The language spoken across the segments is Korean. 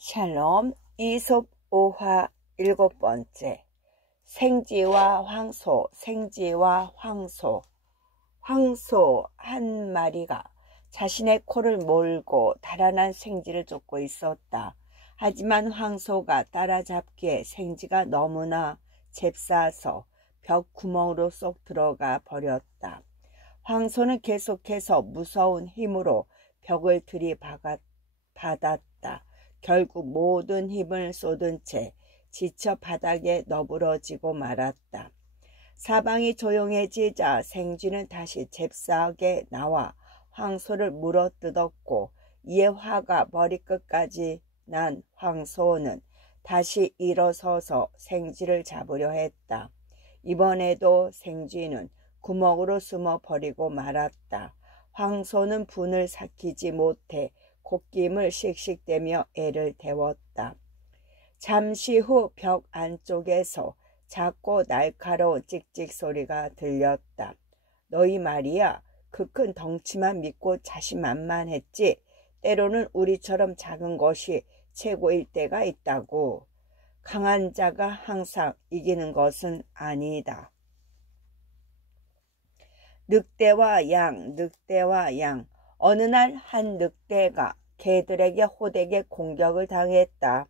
샬롬 이솝 5화 7번째. 생쥐와 황소. 생쥐와 황소. 황소 한 마리가 자신의 코를 몰고 달아난 생쥐를 쫓고 있었다. 하지만 황소가 따라잡기에 생쥐가 너무나 잽싸서 벽 구멍으로 쏙 들어가 버렸다. 황소는 계속해서 무서운 힘으로 벽을 들이받았다. 결국 모든 힘을 쏟은 채 지쳐 바닥에 너부러지고 말았다. 사방이 조용해지자 생쥐는 다시 잽싸게 나와 황소를 물어뜯었고, 이에 화가 머리끝까지 난 황소는 다시 일어서서 생쥐를 잡으려 했다. 이번에도 생쥐는 구멍으로 숨어 버리고 말았다. 황소는 분을 삭히지 못해 콧김을 씩씩대며 애를 태웠다. 잠시 후 벽 안쪽에서 작고 날카로운 찍찍 소리가 들렸다. 너희 말이야, 그 큰 덩치만 믿고 자신만만했지. 때로는 우리처럼 작은 것이 최고일 때가 있다고. 강한 자가 항상 이기는 것은 아니다. 늑대와 양, 늑대와 양. 어느 날 한 늑대가 개들에게 호되게 공격을 당했다.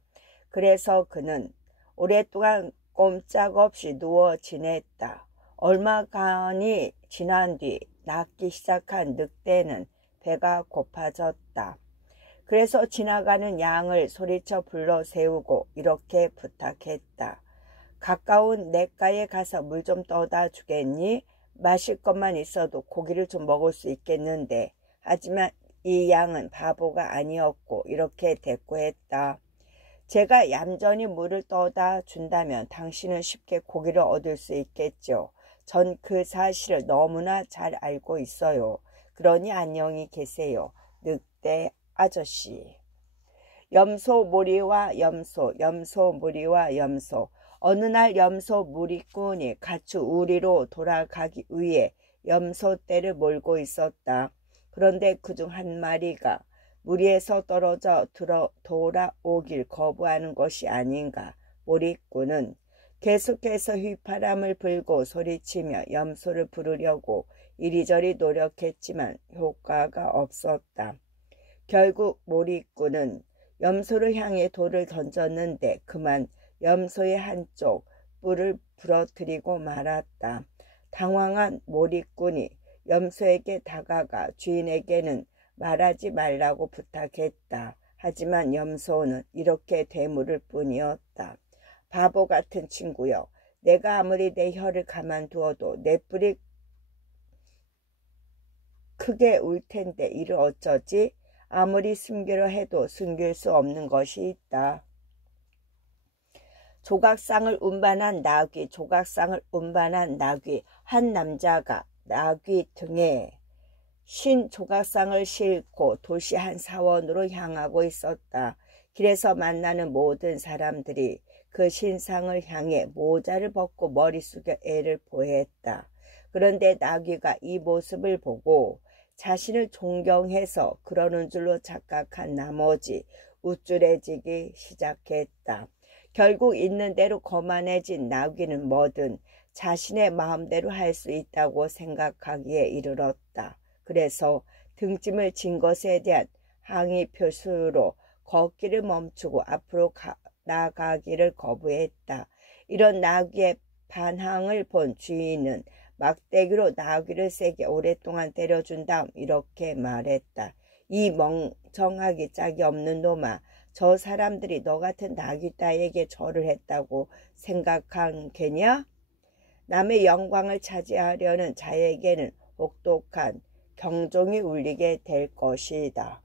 그래서 그는 오랫동안 꼼짝없이 누워 지냈다. 얼마간이 지난 뒤 낫기 시작한 늑대는 배가 고파졌다. 그래서 지나가는 양을 소리쳐 불러 세우고 이렇게 부탁했다. 가까운 냇가에 가서 물 좀 떠다 주겠니? 마실 것만 있어도 고기를 좀 먹을 수 있겠는데. 하지만 이 양은 바보가 아니었고 이렇게 대꾸했다. 제가 얌전히 물을 떠다 준다면 당신은 쉽게 고기를 얻을 수 있겠죠. 전 그 사실을 너무나 잘 알고 있어요. 그러니 안녕히 계세요, 늑대 아저씨. 염소 무리와 염소, 염소 무리와 염소. 어느 날 염소 무리꾼이 가축 우리로 돌아가기 위해 염소떼를 몰고 있었다. 그런데 그중 한 마리가 무리에서 떨어져 돌아오길 거부하는 것이 아닌가. 무리꾼은 계속해서 휘파람을 불고 소리치며 염소를 부르려고 이리저리 노력했지만 효과가 없었다. 결국 무리꾼은 염소를 향해 돌을 던졌는데 그만 염소의 한쪽 뿔을 부러뜨리고 말았다. 당황한 무리꾼이 염소에게 다가가 주인에게는 말하지 말라고 부탁했다. 하지만 염소는 이렇게 되물을 뿐이었다. 바보 같은 친구여, 내가 아무리 내 혀를 가만두어도 내 뿔이 크게 울 텐데 이를 어쩌지? 아무리 숨기려 해도 숨길 수 없는 것이 있다. 조각상을 운반한 나귀, 조각상을 운반한 나귀. 한 남자가 나귀 등에 신 조각상을 싣고 도시 한 사원으로 향하고 있었다. 길에서 만나는 모든 사람들이 그 신상을 향해 모자를 벗고 머리 숙여 애를 보했다. 그런데 나귀가 이 모습을 보고 자신을 존경해서 그러는 줄로 착각한 나머지 우쭐해지기 시작했다. 결국 있는 대로 거만해진 나귀는 뭐든 자신의 마음대로 할 수 있다고 생각하기에 이르렀다. 그래서 등짐을 진 것에 대한 항의 표시로 걷기를 멈추고 앞으로 나가기를 거부했다. 이런 나귀의 반항을 본 주인은 막대기로 나귀를 세게 오랫동안 때려준 다음 이렇게 말했다. 이 멍청하기 짝이 없는 놈아, 저 사람들이 너 같은 나귀 따위에게 절을 했다고 생각한 게냐? 남의 영광을 차지하려는 자에게는 혹독한 경종이 울리게 될 것이다.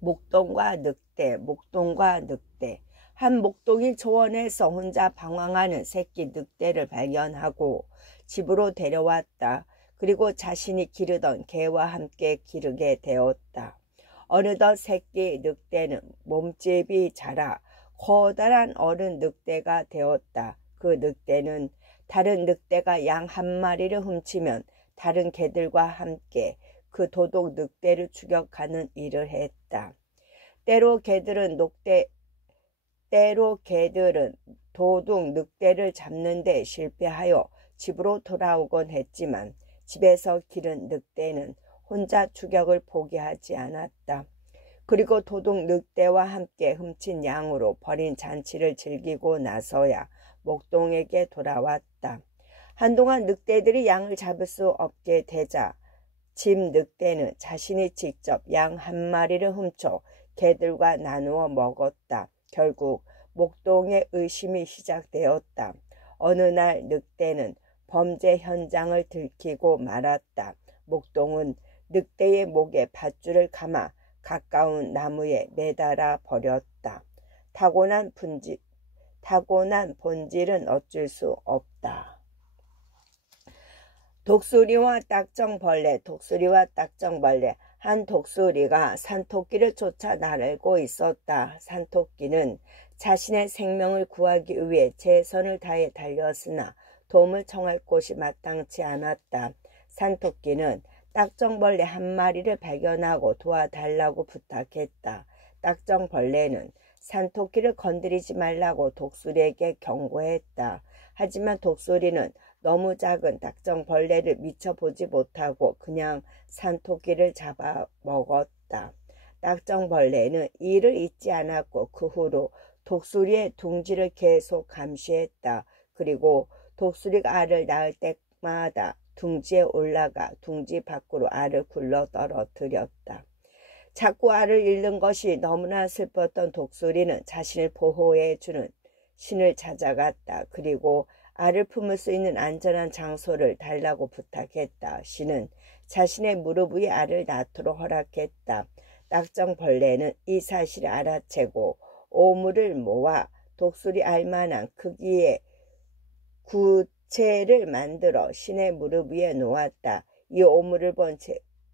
목동과 늑대, 목동과 늑대. 한 목동이 초원에서 혼자 방황하는 새끼 늑대를 발견하고 집으로 데려왔다. 그리고 자신이 기르던 개와 함께 기르게 되었다. 어느덧 새끼 늑대는 몸집이 자라 커다란 어른 늑대가 되었다. 그 늑대는 다른 늑대가 양 한 마리를 훔치면 다른 개들과 함께 그 도둑 늑대를 추격하는 일을 했다. 때로 개들은 도둑 늑대를 잡는 데 실패하여 집으로 돌아오곤 했지만 집에서 기른 늑대는 혼자 추격을 포기하지 않았다. 그리고 도둑 늑대와 함께 훔친 양으로 버린 잔치를 즐기고 나서야 목동에게 돌아왔다. 한동안 늑대들이 양을 잡을 수 없게 되자 집 늑대는 자신이 직접 양 한 마리를 훔쳐 개들과 나누어 먹었다. 결국 목동의 의심이 시작되었다. 어느 날 늑대는 범죄 현장을 들키고 말았다. 목동은 늑대의 목에 밧줄을 감아 가까운 나무에 매달아 버렸다. 타고난 본질은 어쩔 수 없다. 독수리와 딱정벌레. 한 독수리가 산토끼를 쫓아 날고 있었다. 산토끼는 자신의 생명을 구하기 위해 최선을 다해 달렸으나 도움을 청할 곳이 마땅치 않았다. 산토끼는 딱정벌레 한 마리를 발견하고 도와달라고 부탁했다. 딱정벌레는 산토끼를 건드리지 말라고 독수리에게 경고했다. 하지만 독수리는 너무 작은 딱정벌레를 미처 보지 못하고 그냥 산토끼를 잡아먹었다. 딱정벌레는 이를 잊지 않았고 그 후로 독수리의 둥지를 계속 감시했다. 그리고 독수리가 알을 낳을 때마다 둥지에 올라가 둥지 밖으로 알을 굴러 떨어뜨렸다. 자꾸 알을 잃는 것이 너무나 슬펐던 독수리는 자신을 보호해주는 신을 찾아갔다. 그리고 알을 품을 수 있는 안전한 장소를 달라고 부탁했다. 신은 자신의 무릎 위에 알을 낳도록 허락했다. 딱정벌레는 이 사실을 알아채고 오물을 모아 독수리 알만한 크기의 구체를 만들어 신의 무릎 위에 놓았다. 이 오물을 본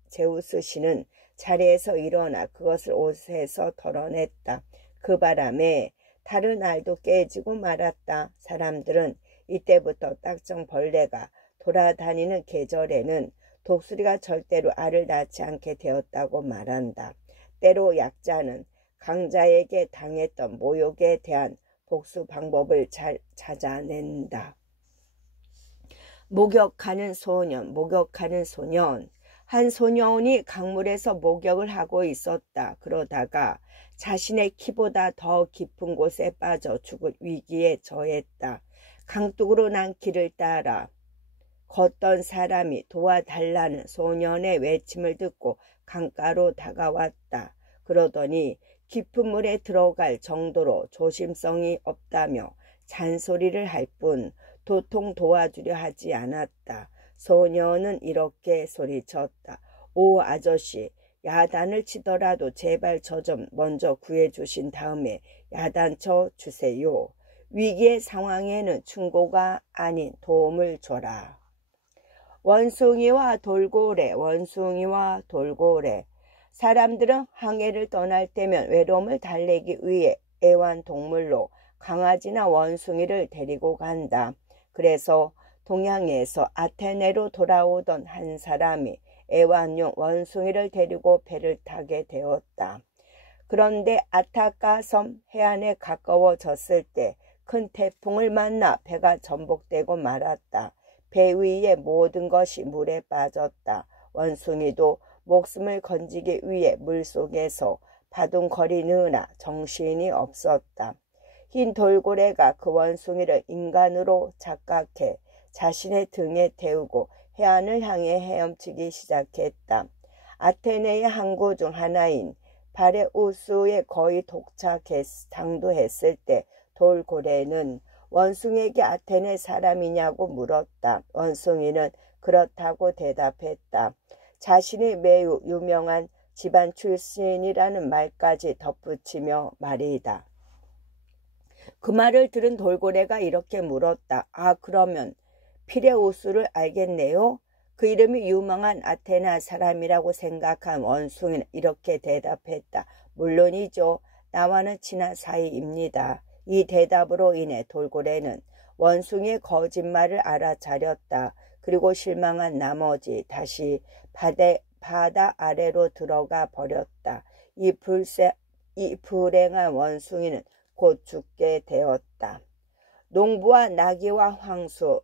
제우스 신은 자리에서 일어나 그것을 옷에서 덜어냈다. 그 바람에 다른 알도 깨지고 말았다. 사람들은 이때부터 딱정벌레가 돌아다니는 계절에는 독수리가 절대로 알을 낳지 않게 되었다고 말한다. 때로 약자는 강자에게 당했던 모욕에 대한 복수 방법을 잘 찾아낸다. 목욕하는 소년. 한 소년이 강물에서 목욕을 하고 있었다. 그러다가 자신의 키보다 더 깊은 곳에 빠져 죽을 위기에 처했다. 강둑으로 난 길을 따라 걷던 사람이 도와달라는 소년의 외침을 듣고 강가로 다가왔다. 그러더니 깊은 물에 들어갈 정도로 조심성이 없다며 잔소리를 할 뿐 도통 도와주려 하지 않았다. 소년은 이렇게 소리쳤다. 오 아저씨, 야단을 치더라도 제발 저 좀 먼저 구해주신 다음에 야단쳐 주세요. 위기의 상황에는 충고가 아닌 도움을 줘라. 원숭이와 돌고래. 사람들은 항해를 떠날 때면 외로움을 달래기 위해 애완동물로 강아지나 원숭이를 데리고 간다. 그래서 동양에서 아테네로 돌아오던 한 사람이 애완용 원숭이를 데리고 배를 타게 되었다. 그런데 아타카 섬 해안에 가까워졌을 때 큰 태풍을 만나 배가 전복되고 말았다. 배 위의 모든 것이 물에 빠졌다. 원숭이도 목숨을 건지기 위해 물속에서 바둥거리느라 정신이 없었다. 흰 돌고래가 그 원숭이를 인간으로 착각해 자신의 등에 태우고 해안을 향해 헤엄치기 시작했다. 아테네의 항구 중 하나인 바레우스에 거의 당도했을 때 돌고래는 원숭이에게 아테네 사람이냐고 물었다. 원숭이는 그렇다고 대답했다. 자신이 매우 유명한 집안 출신이라는 말까지 덧붙이며 말이다. 그 말을 들은 돌고래가 이렇게 물었다. 아, 그러면 피레우스를 알겠네요? 그 이름이 유명한 아테네 사람이라고 생각한 원숭이는 이렇게 대답했다. 물론이죠. 나와는 친한 사이입니다. 이 대답으로 인해 돌고래는 원숭이의 거짓말을 알아차렸다. 그리고 실망한 나머지 다시 바다 아래로 들어가 버렸다. 이 이 불행한 원숭이는 곧 죽게 되었다. 농부와 나귀와 황소,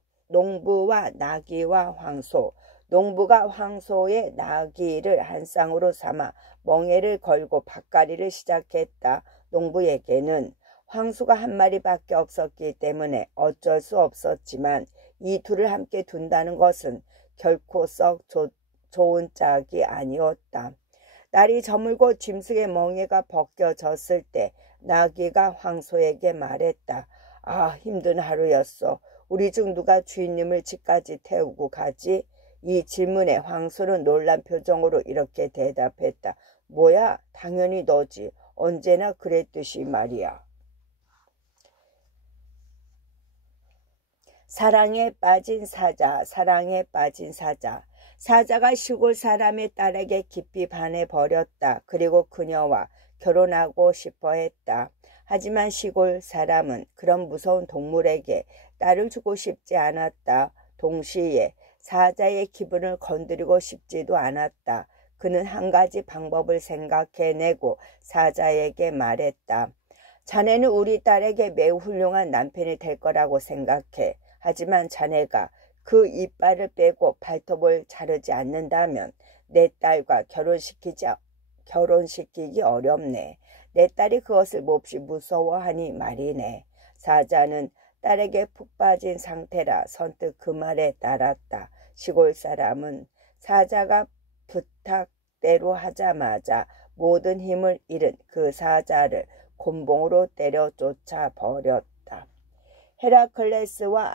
농부가 황소의 나귀를 한 쌍으로 삼아 멍에를 걸고 밭갈이를 시작했다. 농부에게는 황소가 한 마리밖에 없었기 때문에 어쩔 수 없었지만 이 둘을 함께 둔다는 것은 결코 썩 좋은 짝이 아니었다. 날이 저물고 짐승의 멍에가 벗겨졌을 때 나귀가 황소에게 말했다. 아, 힘든 하루였어. 우리 중 누가 주인님을 집까지 태우고 가지? 이 질문에 황소는 놀란 표정으로 이렇게 대답했다. 뭐야? 당연히 너지. 언제나 그랬듯이 말이야. 사랑에 빠진 사자. 사자가 시골 사람의 딸에게 깊이 반해버렸다. 그리고 그녀와 결혼하고 싶어 했다. 하지만 시골 사람은 그런 무서운 동물에게 딸을 주고 싶지 않았다. 동시에 사자의 기분을 건드리고 싶지도 않았다. 그는 한 가지 방법을 생각해내고 사자에게 말했다. 자네는 우리 딸에게 매우 훌륭한 남편이 될 거라고 생각해. 하지만 자네가 그 이빨을 빼고 발톱을 자르지 않는다면 내 딸과 결혼시키기 어렵네. 내 딸이 그것을 몹시 무서워하니 말이네. 사자는 딸에게 푹 빠진 상태라 선뜻 그 말에 따랐다. 시골 사람은 사자가 부탁대로 하자마자 모든 힘을 잃은 그 사자를 곤봉으로 때려 쫓아버렸다. 헤라클레스와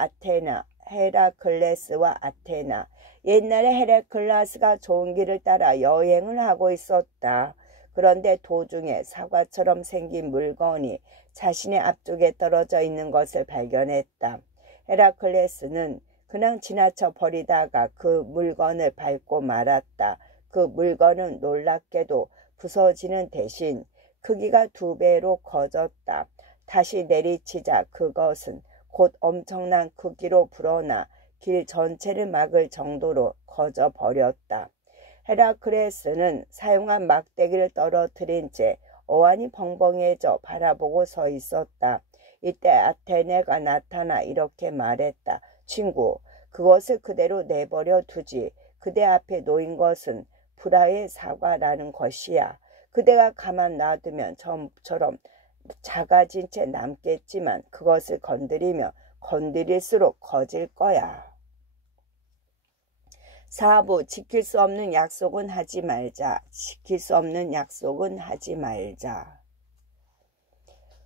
아테나. 옛날에 헤라클레스가 좋은 길을 따라 여행을 하고 있었다. 그런데 도중에 사과처럼 생긴 물건이 자신의 앞쪽에 떨어져 있는 것을 발견했다. 헤라클레스는 그냥 지나쳐 버리다가 그 물건을 밟고 말았다. 그 물건은 놀랍게도 부서지는 대신 크기가 2배로 커졌다. 다시 내리치자 그것은 곧 엄청난 크기로 불어나 길 전체를 막을 정도로 커져버렸다. 헤라클레스는 사용한 막대기를 떨어뜨린 채 어안이 벙벙해져 바라보고 서 있었다. 이때 아테네가 나타나 이렇게 말했다. 친구, 그것을 그대로 내버려 두지. 그대 앞에 놓인 것은 불화의 사과라는 것이야. 그대가 가만 놔두면 처럼 작아진 채 남겠지만 그것을 건드리면 건드릴수록 커질 거야. 4부 지킬 수 없는 약속은 하지 말자.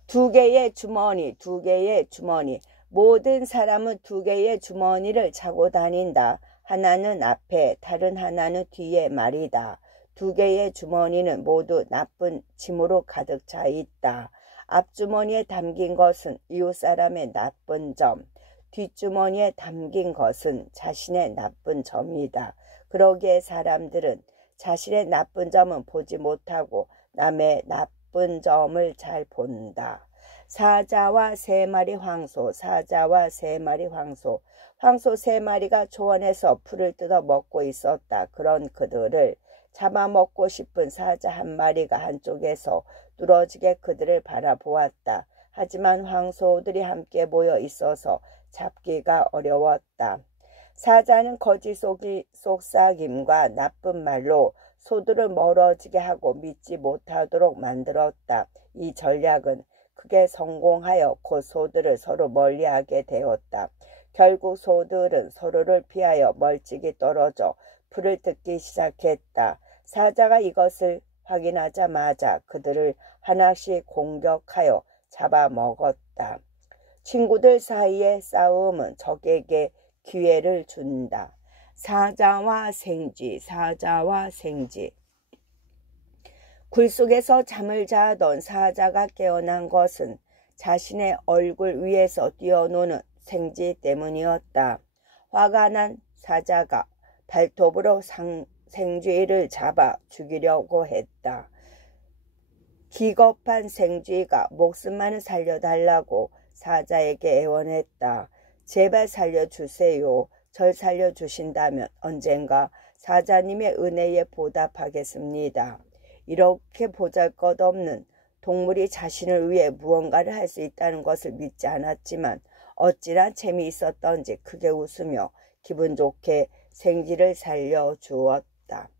두 개의 주머니. 모든 사람은 2개의 주머니를 차고 다닌다. 하나는 앞에, 다른 하나는 뒤에 말이다. 2개의 주머니는 모두 나쁜 짐으로 가득 차 있다. 앞주머니에 담긴 것은 이웃 사람의 나쁜 점, 뒷주머니에 담긴 것은 자신의 나쁜 점이다. 그러기에 사람들은 자신의 나쁜 점은 보지 못하고 남의 나쁜 점을 잘 본다. 사자와 3마리 황소. 황소 3마리가 초원에서 풀을 뜯어 먹고 있었다. 그런 그들을 잡아먹고 싶은 사자 1마리가 한쪽에서 뚫어지게 그들을 바라보았다. 하지만 황소들이 함께 모여 있어서 잡기가 어려웠다. 사자는 거짓 속삭임과 나쁜 말로 소들을 멀어지게 하고 믿지 못하도록 만들었다. 이 전략은 크게 성공하여 곧 소들을 서로 멀리하게 되었다. 결국 소들은 서로를 피하여 멀찍이 떨어져 풀을 뜯기 시작했다. 사자가 이것을 확인하자마자 그들을 하나씩 공격하여 잡아먹었다. 친구들 사이의 싸움은 적에게 기회를 준다. 사자와 생쥐. 굴 속에서 잠을 자던 사자가 깨어난 것은 자신의 얼굴 위에서 뛰어노는 생쥐 때문이었다. 화가 난 사자가 발톱으로 생쥐를 잡아 죽이려고 했다. 기겁한 생쥐가 목숨만을 살려달라고 사자에게 애원했다. 제발 살려주세요. 절 살려주신다면 언젠가 사자님의 은혜에 보답하겠습니다. 이렇게 보잘것없는 동물이 자신을 위해 무언가를 할 수 있다는 것을 믿지 않았지만 어찌나 재미있었던지 크게 웃으며 기분 좋게 생쥐를 살려주었다.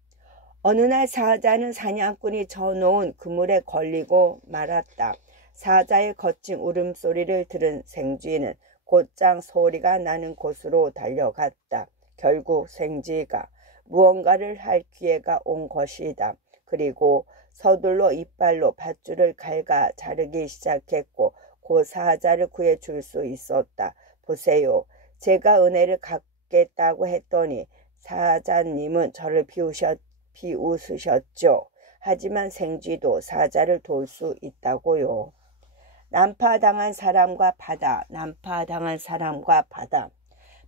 어느 날 사자는 사냥꾼이 져놓은 그물에 걸리고 말았다. 사자의 거친 울음소리를 들은 생쥐는 곧장 소리가 나는 곳으로 달려갔다. 결국 생쥐가 무언가를 할 기회가 온 것이다. 그리고 서둘러 이빨로 밧줄을 갉아 자르기 시작했고 그 사자를 구해줄 수 있었다. 보세요. 제가 은혜를 갚겠다고 했더니 사자님은 저를 비웃으셨죠. 하지만 생쥐도 사자를 도울 수 있다고요. 난파당한 사람과 바다, 난파당한 사람과 바다.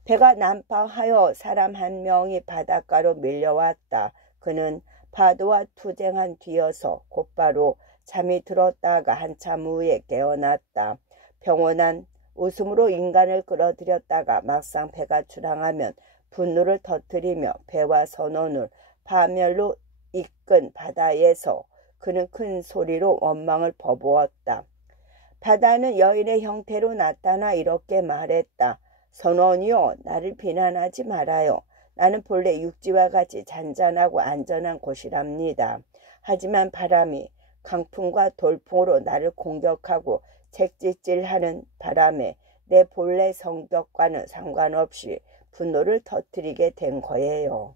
배가 난파하여 사람 한 명이 바닷가로 밀려왔다. 그는 파도와 투쟁한 뒤여서 곧바로 잠이 들었다가 한참 후에 깨어났다. 평온한 웃음으로 인간을 끌어들였다가 막상 배가 출항하면 분노를 터뜨리며 배와 선원을 파멸로 이끈 바다에서 그는 큰 소리로 원망을 퍼부었다. 바다는 여인의 형태로 나타나 이렇게 말했다. 선원이여, 나를 비난하지 말아요. 나는 본래 육지와 같이 잔잔하고 안전한 곳이랍니다. 하지만 바람이 강풍과 돌풍으로 나를 공격하고 책짓질하는 바람에 내 본래 성격과는 상관없이 분노를 터뜨리게 된 거예요.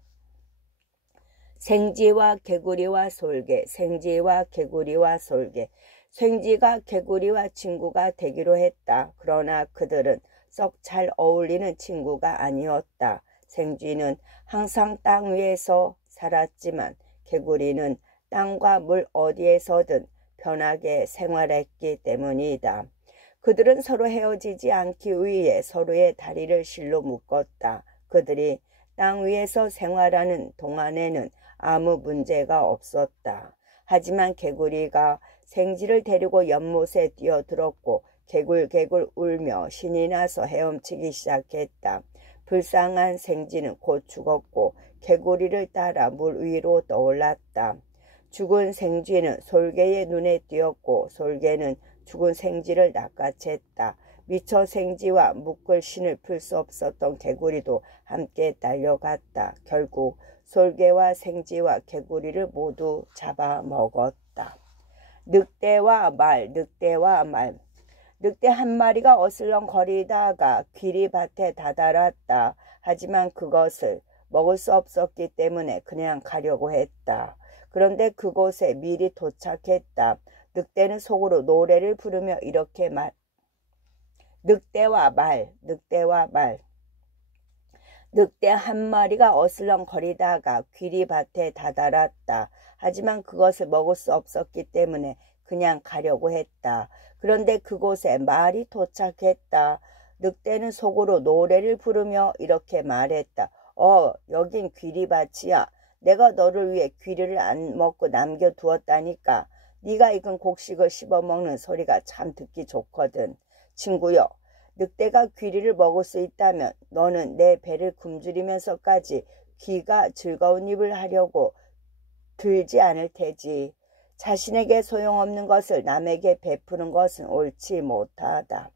생쥐와 개구리와 솔개, 생쥐와 개구리와 솔개. 생쥐가 개구리와 친구가 되기로 했다. 그러나 그들은 썩 잘 어울리는 친구가 아니었다. 생쥐는 항상 땅 위에서 살았지만 개구리는 땅과 물 어디에서든 편하게 생활했기 때문이다. 그들은 서로 헤어지지 않기 위해 서로의 다리를 실로 묶었다. 그들이 땅 위에서 생활하는 동안에는 아무 문제가 없었다. 하지만 개구리가 생쥐를 데리고 연못에 뛰어들었고 개굴개굴 울며 신이 나서 헤엄치기 시작했다. 불쌍한 생쥐는 곧 죽었고 개구리를 따라 물 위로 떠올랐다. 죽은 생쥐는 솔개의 눈에 띄었고 솔개는 죽은 생쥐를 낚아챘다. 미처 생쥐와 묶을 신을 풀 수 없었던 개구리도 함께 달려갔다. 결국 솔개와 생쥐와 개구리를 모두 잡아먹었다. 늑대와 말, 늑대와 말. 늑대 한 마리가 어슬렁거리다가 귀리밭에 다다랐다. 하지만 그것을 먹을 수 없었기 때문에 그냥 가려고 했다. 그런데 그곳에 미리 도착했다. 늑대는 속으로 노래를 부르며 이렇게 늑대와 말, 늑대와 말. 늑대 한 마리가 어슬렁거리다가 귀리밭에 다다랐다. 하지만 그것을 먹을 수 없었기 때문에 그냥 가려고 했다. 그런데 그곳에 말이 도착했다. 늑대는 속으로 노래를 부르며 이렇게 말했다. 여긴 귀리밭이야. 내가 너를 위해 귀리를 안 먹고 남겨두었다니까. 네가 익은 곡식을 씹어먹는 소리가 참 듣기 좋거든. 친구여, 늑대가 귀리를 먹을 수 있다면 너는 내 배를 굶주리면서까지 귀가 즐거운 입을 하려고 들지 않을 테지. 자신에게 소용없는 것을 남에게 베푸는 것은 옳지 못하다.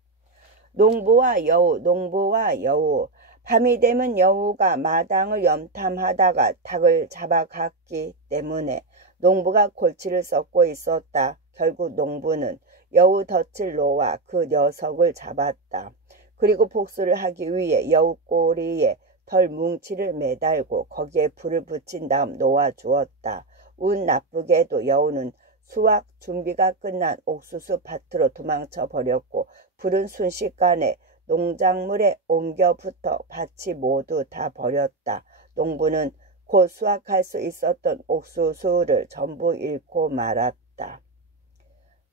농부와 여우, 농부와 여우. 밤이 되면 여우가 마당을 염탐하다가 닭을 잡아갔기 때문에 농부가 골치를 썩고 있었다. 결국 농부는 여우 덫을 놓아 그 녀석을 잡았다. 그리고 복수를 하기 위해 여우 꼬리에 털 뭉치를 매달고 거기에 불을 붙인 다음 놓아주었다. 운 나쁘게도 여우는 수확 준비가 끝난 옥수수 밭으로 도망쳐 버렸고 불은 순식간에 농작물에 옮겨 붙어 밭이 모두 다 버렸다. 농부는 곧 수확할 수 있었던 옥수수를 전부 잃고 말았다.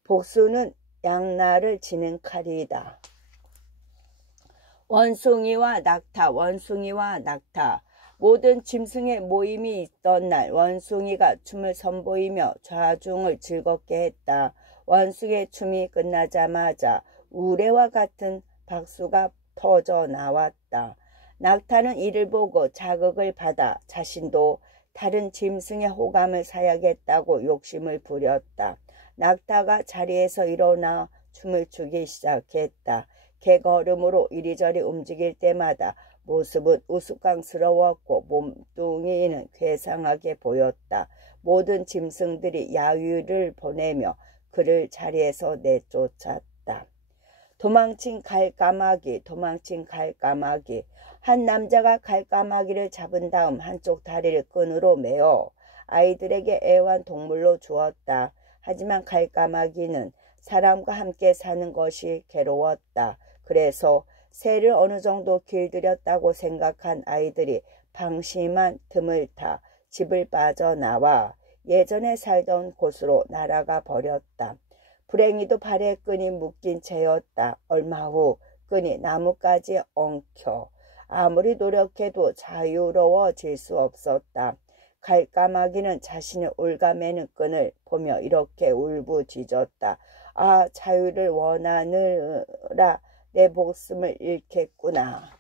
복수는 양날을 지는 칼이다. 원숭이와 낙타, 원숭이와 낙타. 모든 짐승의 모임이 있던 날 원숭이가 춤을 선보이며 좌중을 즐겁게 했다. 원숭이의 춤이 끝나자마자 우레와 같은 박수가 터져 나왔다. 낙타는 이를 보고 자극을 받아 자신도 다른 짐승의 호감을 사야겠다고 욕심을 부렸다. 낙타가 자리에서 일어나 춤을 추기 시작했다. 개걸음으로 이리저리 움직일 때마다 모습은 우스꽝스러웠고 몸뚱이는 괴상하게 보였다. 모든 짐승들이 야유를 보내며 그를 자리에서 내쫓았다. 도망친 갈까마귀, 도망친 갈까마귀. 한 남자가 갈까마귀를 잡은 다음 한쪽 다리를 끈으로 매어 아이들에게 애완동물로 주었다. 하지만 갈까마귀는 사람과 함께 사는 것이 괴로웠다. 그래서 새를 어느 정도 길들였다고 생각한 아이들이 방심한 틈을 타 집을 빠져나와 예전에 살던 곳으로 날아가 버렸다. 불행히도 발에 끈이 묶인 채였다. 얼마 후 끈이 나뭇가지에 엉켜 아무리 노력해도 자유로워질 수 없었다. 갈까마귀는 자신의 올가매는 끈을 보며 이렇게 울부짖었다. 아, 자유를 원하느라 내 목숨을 잃겠구나.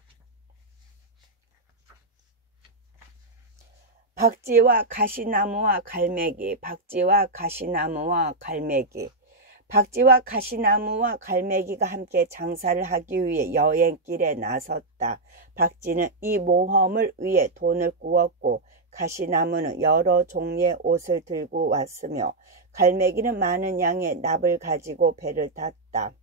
박쥐와 가시나무와 갈매기, 박쥐와 가시나무와 갈매기. 박쥐와 가시나무와 갈매기가 함께 장사를 하기 위해 여행길에 나섰다. 박쥐는 이 모험을 위해 돈을 꾸었고 가시나무는 여러 종류의 옷을 들고 왔으며 갈매기는 많은 양의 납을 가지고 배를 탔다.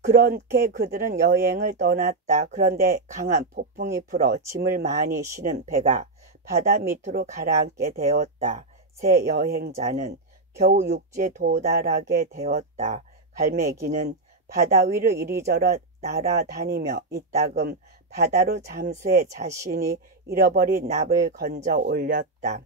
그렇게 그들은 여행을 떠났다. 그런데 강한 폭풍이 불어 짐을 많이 실은 배가 바다 밑으로 가라앉게 되었다. 새 여행자는 겨우 육지에 도달하게 되었다. 갈매기는 바다 위를 이리저리 날아다니며 이따금 바다로 잠수해 자신이 잃어버린 납을 건져 올렸다.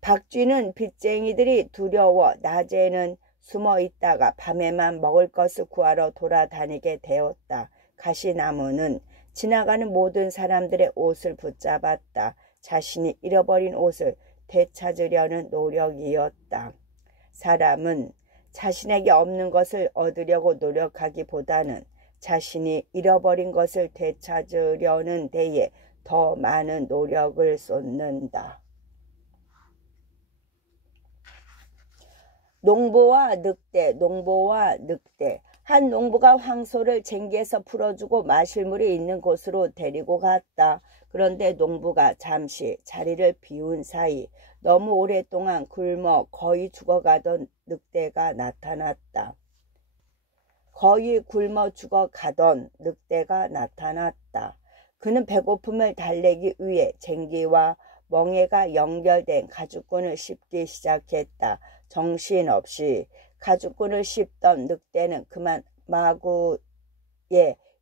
박쥐는 빚쟁이들이 두려워 낮에는 숨어 있다가 밤에만 먹을 것을 구하러 돌아다니게 되었다. 가시나무는 지나가는 모든 사람들의 옷을 붙잡았다. 자신이 잃어버린 옷을 되찾으려는 노력이었다. 사람은 자신에게 없는 것을 얻으려고 노력하기보다는 자신이 잃어버린 것을 되찾으려는 데에 더 많은 노력을 쏟는다. 농부와 늑대, 농부와 늑대. 한 농부가 황소를 쟁기에서 풀어주고 마실 물이 있는 곳으로 데리고 갔다. 그런데 농부가 잠시 자리를 비운 사이 너무 오랫동안 굶어 거의 죽어가던 늑대가 나타났다. 거의 굶어 죽어가던 늑대가 나타났다. 그는 배고픔을 달래기 위해 쟁기와 멍에가 연결된 가죽끈을 씹기 시작했다. 정신없이 가죽끈을 씹던 늑대는 그만 마구에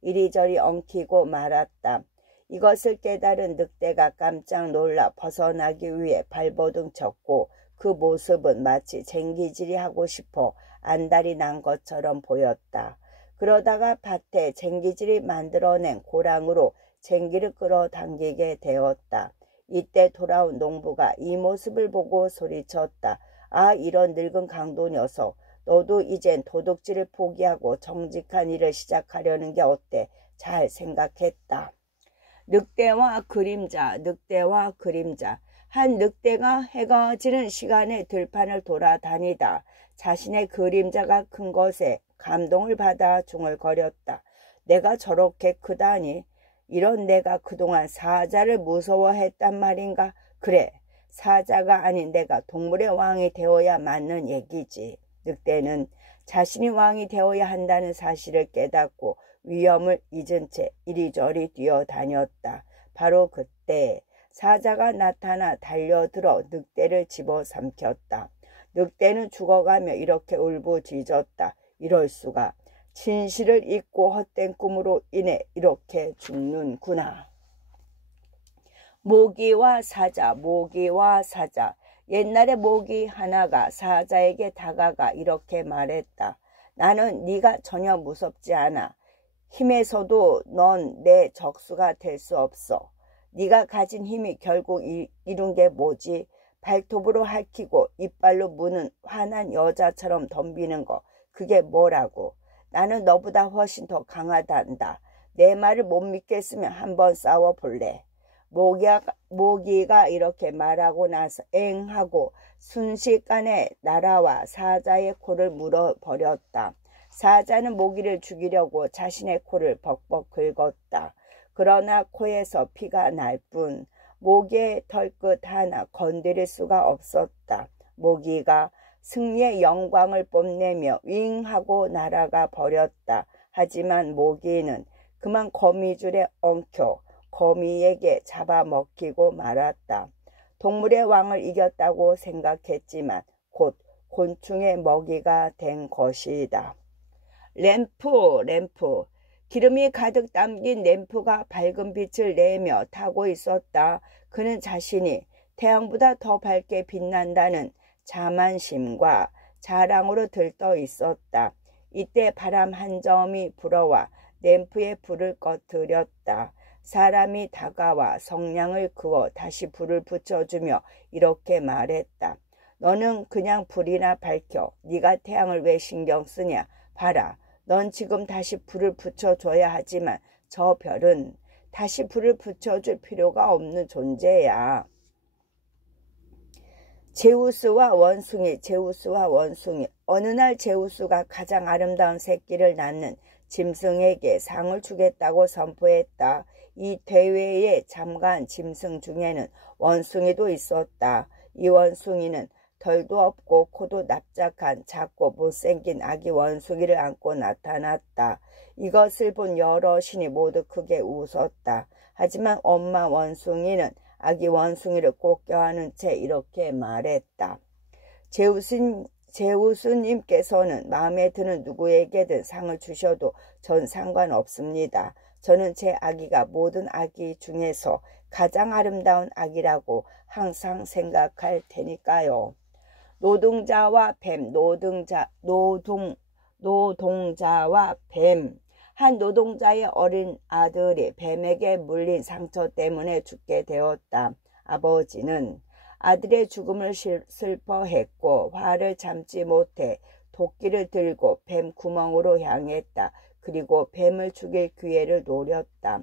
이리저리 엉키고 말았다. 이것을 깨달은 늑대가 깜짝 놀라 벗어나기 위해 발버둥 쳤고 그 모습은 마치 쟁기질이 하고 싶어 안달이 난 것처럼 보였다. 그러다가 밭에 쟁기질이 만들어낸 고랑으로 쟁기를 끌어당기게 되었다. 이때 돌아온 농부가 이 모습을 보고 소리쳤다. 아, 이런 늙은 강도 녀석, 너도 이젠 도둑질을 포기하고 정직한 일을 시작하려는 게 어때? 잘 생각했다. 늑대와 그림자, 늑대와 그림자. 한 늑대가 해가 지는 시간에 들판을 돌아다니다 자신의 그림자가 큰 것에 감동을 받아 중얼거렸다. 내가 저렇게 크다니. 이런 내가 그동안 사자를 무서워했단 말인가? 그래, 사자가 아닌 내가 동물의 왕이 되어야 맞는 얘기지. 늑대는 자신이 왕이 되어야 한다는 사실을 깨닫고 위험을 잊은 채 이리저리 뛰어다녔다. 바로 그때 사자가 나타나 달려들어 늑대를 집어삼켰다. 늑대는 죽어가며 이렇게 울부짖었다. 이럴 수가. 진실을 잊고 헛된 꿈으로 인해 이렇게 죽는구나. 모기와 사자, 모기와 사자. 옛날에 모기 하나가 사자에게 다가가 이렇게 말했다. 나는 네가 전혀 무섭지 않아. 힘에서도 넌 내 적수가 될 수 없어. 네가 가진 힘이 결국 이룬 게 뭐지? 발톱으로 핥히고 이빨로 무는 화난 여자처럼 덤비는 거. 그게 뭐라고? 나는 너보다 훨씬 더 강하단다. 내 말을 못 믿겠으면 한번 싸워볼래. 모기가 이렇게 말하고 나서 엥하고 순식간에 나라와 사자의 코를 물어버렸다. 사자는 모기를 죽이려고 자신의 코를 벅벅 긁었다. 그러나 코에서 피가 날 뿐 모기의 털끝 하나 건드릴 수가 없었다. 모기가 승리의 영광을 뽐내며 윙하고 날아가 버렸다. 하지만 모기는 그만 거미줄에 엉켜 거미에게 잡아먹히고 말았다. 동물의 왕을 이겼다고 생각했지만 곧 곤충의 먹이가 된 것이다. 램프. 기름이 가득 담긴 램프가 밝은 빛을 내며 타고 있었다. 그는 자신이 태양보다 더 밝게 빛난다는 자만심과 자랑으로 들떠 있었다. 이때 바람 한 점이 불어와 램프에 불을 꺼뜨렸다. 사람이 다가와 성냥을 그어 다시 불을 붙여주며 이렇게 말했다. 너는 그냥 불이나 밝혀. 네가 태양을 왜 신경 쓰냐. 봐라. 넌 지금 다시 불을 붙여줘야 하지만 저 별은 다시 불을 붙여줄 필요가 없는 존재야. 제우스와 원숭이. 어느 날 제우스가 가장 아름다운 새끼를 낳는 짐승에게 상을 주겠다고 선포했다. 이 대회에 참가한 짐승 중에는 원숭이도 있었다. 이 원숭이는 털도 없고 코도 납작한 작고 못생긴 아기 원숭이를 안고 나타났다. 이것을 본 여러 신이 모두 크게 웃었다. 하지만 엄마 원숭이는 아기 원숭이를 꼭 껴안은 채 이렇게 말했다. 제우스님께서는 마음에 드는 누구에게든 상을 주셔도 전 상관없습니다. 저는 제 아기가 모든 아기 중에서 가장 아름다운 아기라고 항상 생각할 테니까요. 노동자와 뱀. 한 노동자의 어린 아들이 뱀에게 물린 상처 때문에 죽게 되었다. 아버지는 아들의 죽음을 슬퍼했고 화를 참지 못해 도끼를 들고 뱀 구멍으로 향했다. 그리고 뱀을 죽일 기회를 노렸다.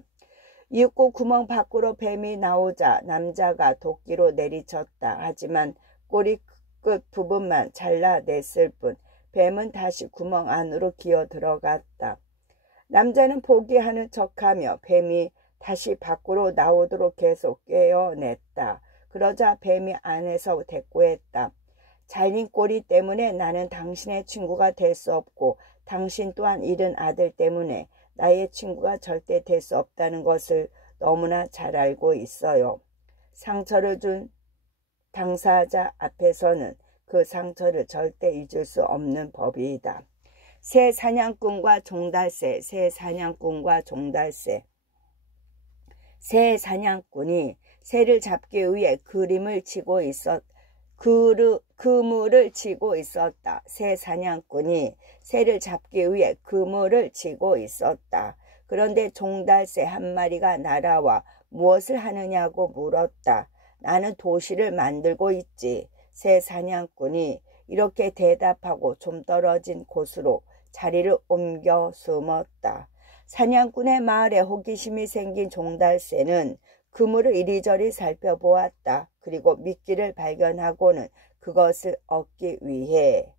이윽고 구멍 밖으로 뱀이 나오자 남자가 도끼로 내리쳤다. 하지만 꼬리 끝 부분만 잘라냈을 뿐 뱀은 다시 구멍 안으로 기어 들어갔다. 남자는 포기하는 척하며 뱀이 다시 밖으로 나오도록 계속 꿰어냈다. 그러자 뱀이 안에서 대꾸했다. 잘린 꼬리 때문에 나는 당신의 친구가 될 수 없고 당신 또한 잃은 아들 때문에 나의 친구가 절대 될 수 없다는 것을 너무나 잘 알고 있어요. 상처를 준 당사자 앞에서는 그 상처를 절대 잊을 수 없는 법이다. 새 사냥꾼과 종달새. 새 사냥꾼이 새를 잡기 위해 그물을 치고 있었다. 새 사냥꾼이 새를 잡기 위해 그물을 치고 있었다. 그런데 종달새 한 마리가 날아와 무엇을 하느냐고 물었다. 나는 도시를 만들고 있지. 새 사냥꾼이 이렇게 대답하고 좀 떨어진 곳으로 자리를 옮겨 숨었다. 사냥꾼의 말에 호기심이 생긴 종달새는 그물을 이리저리 살펴보았다. 그리고 미끼를 발견하고는 그것을 얻기 위해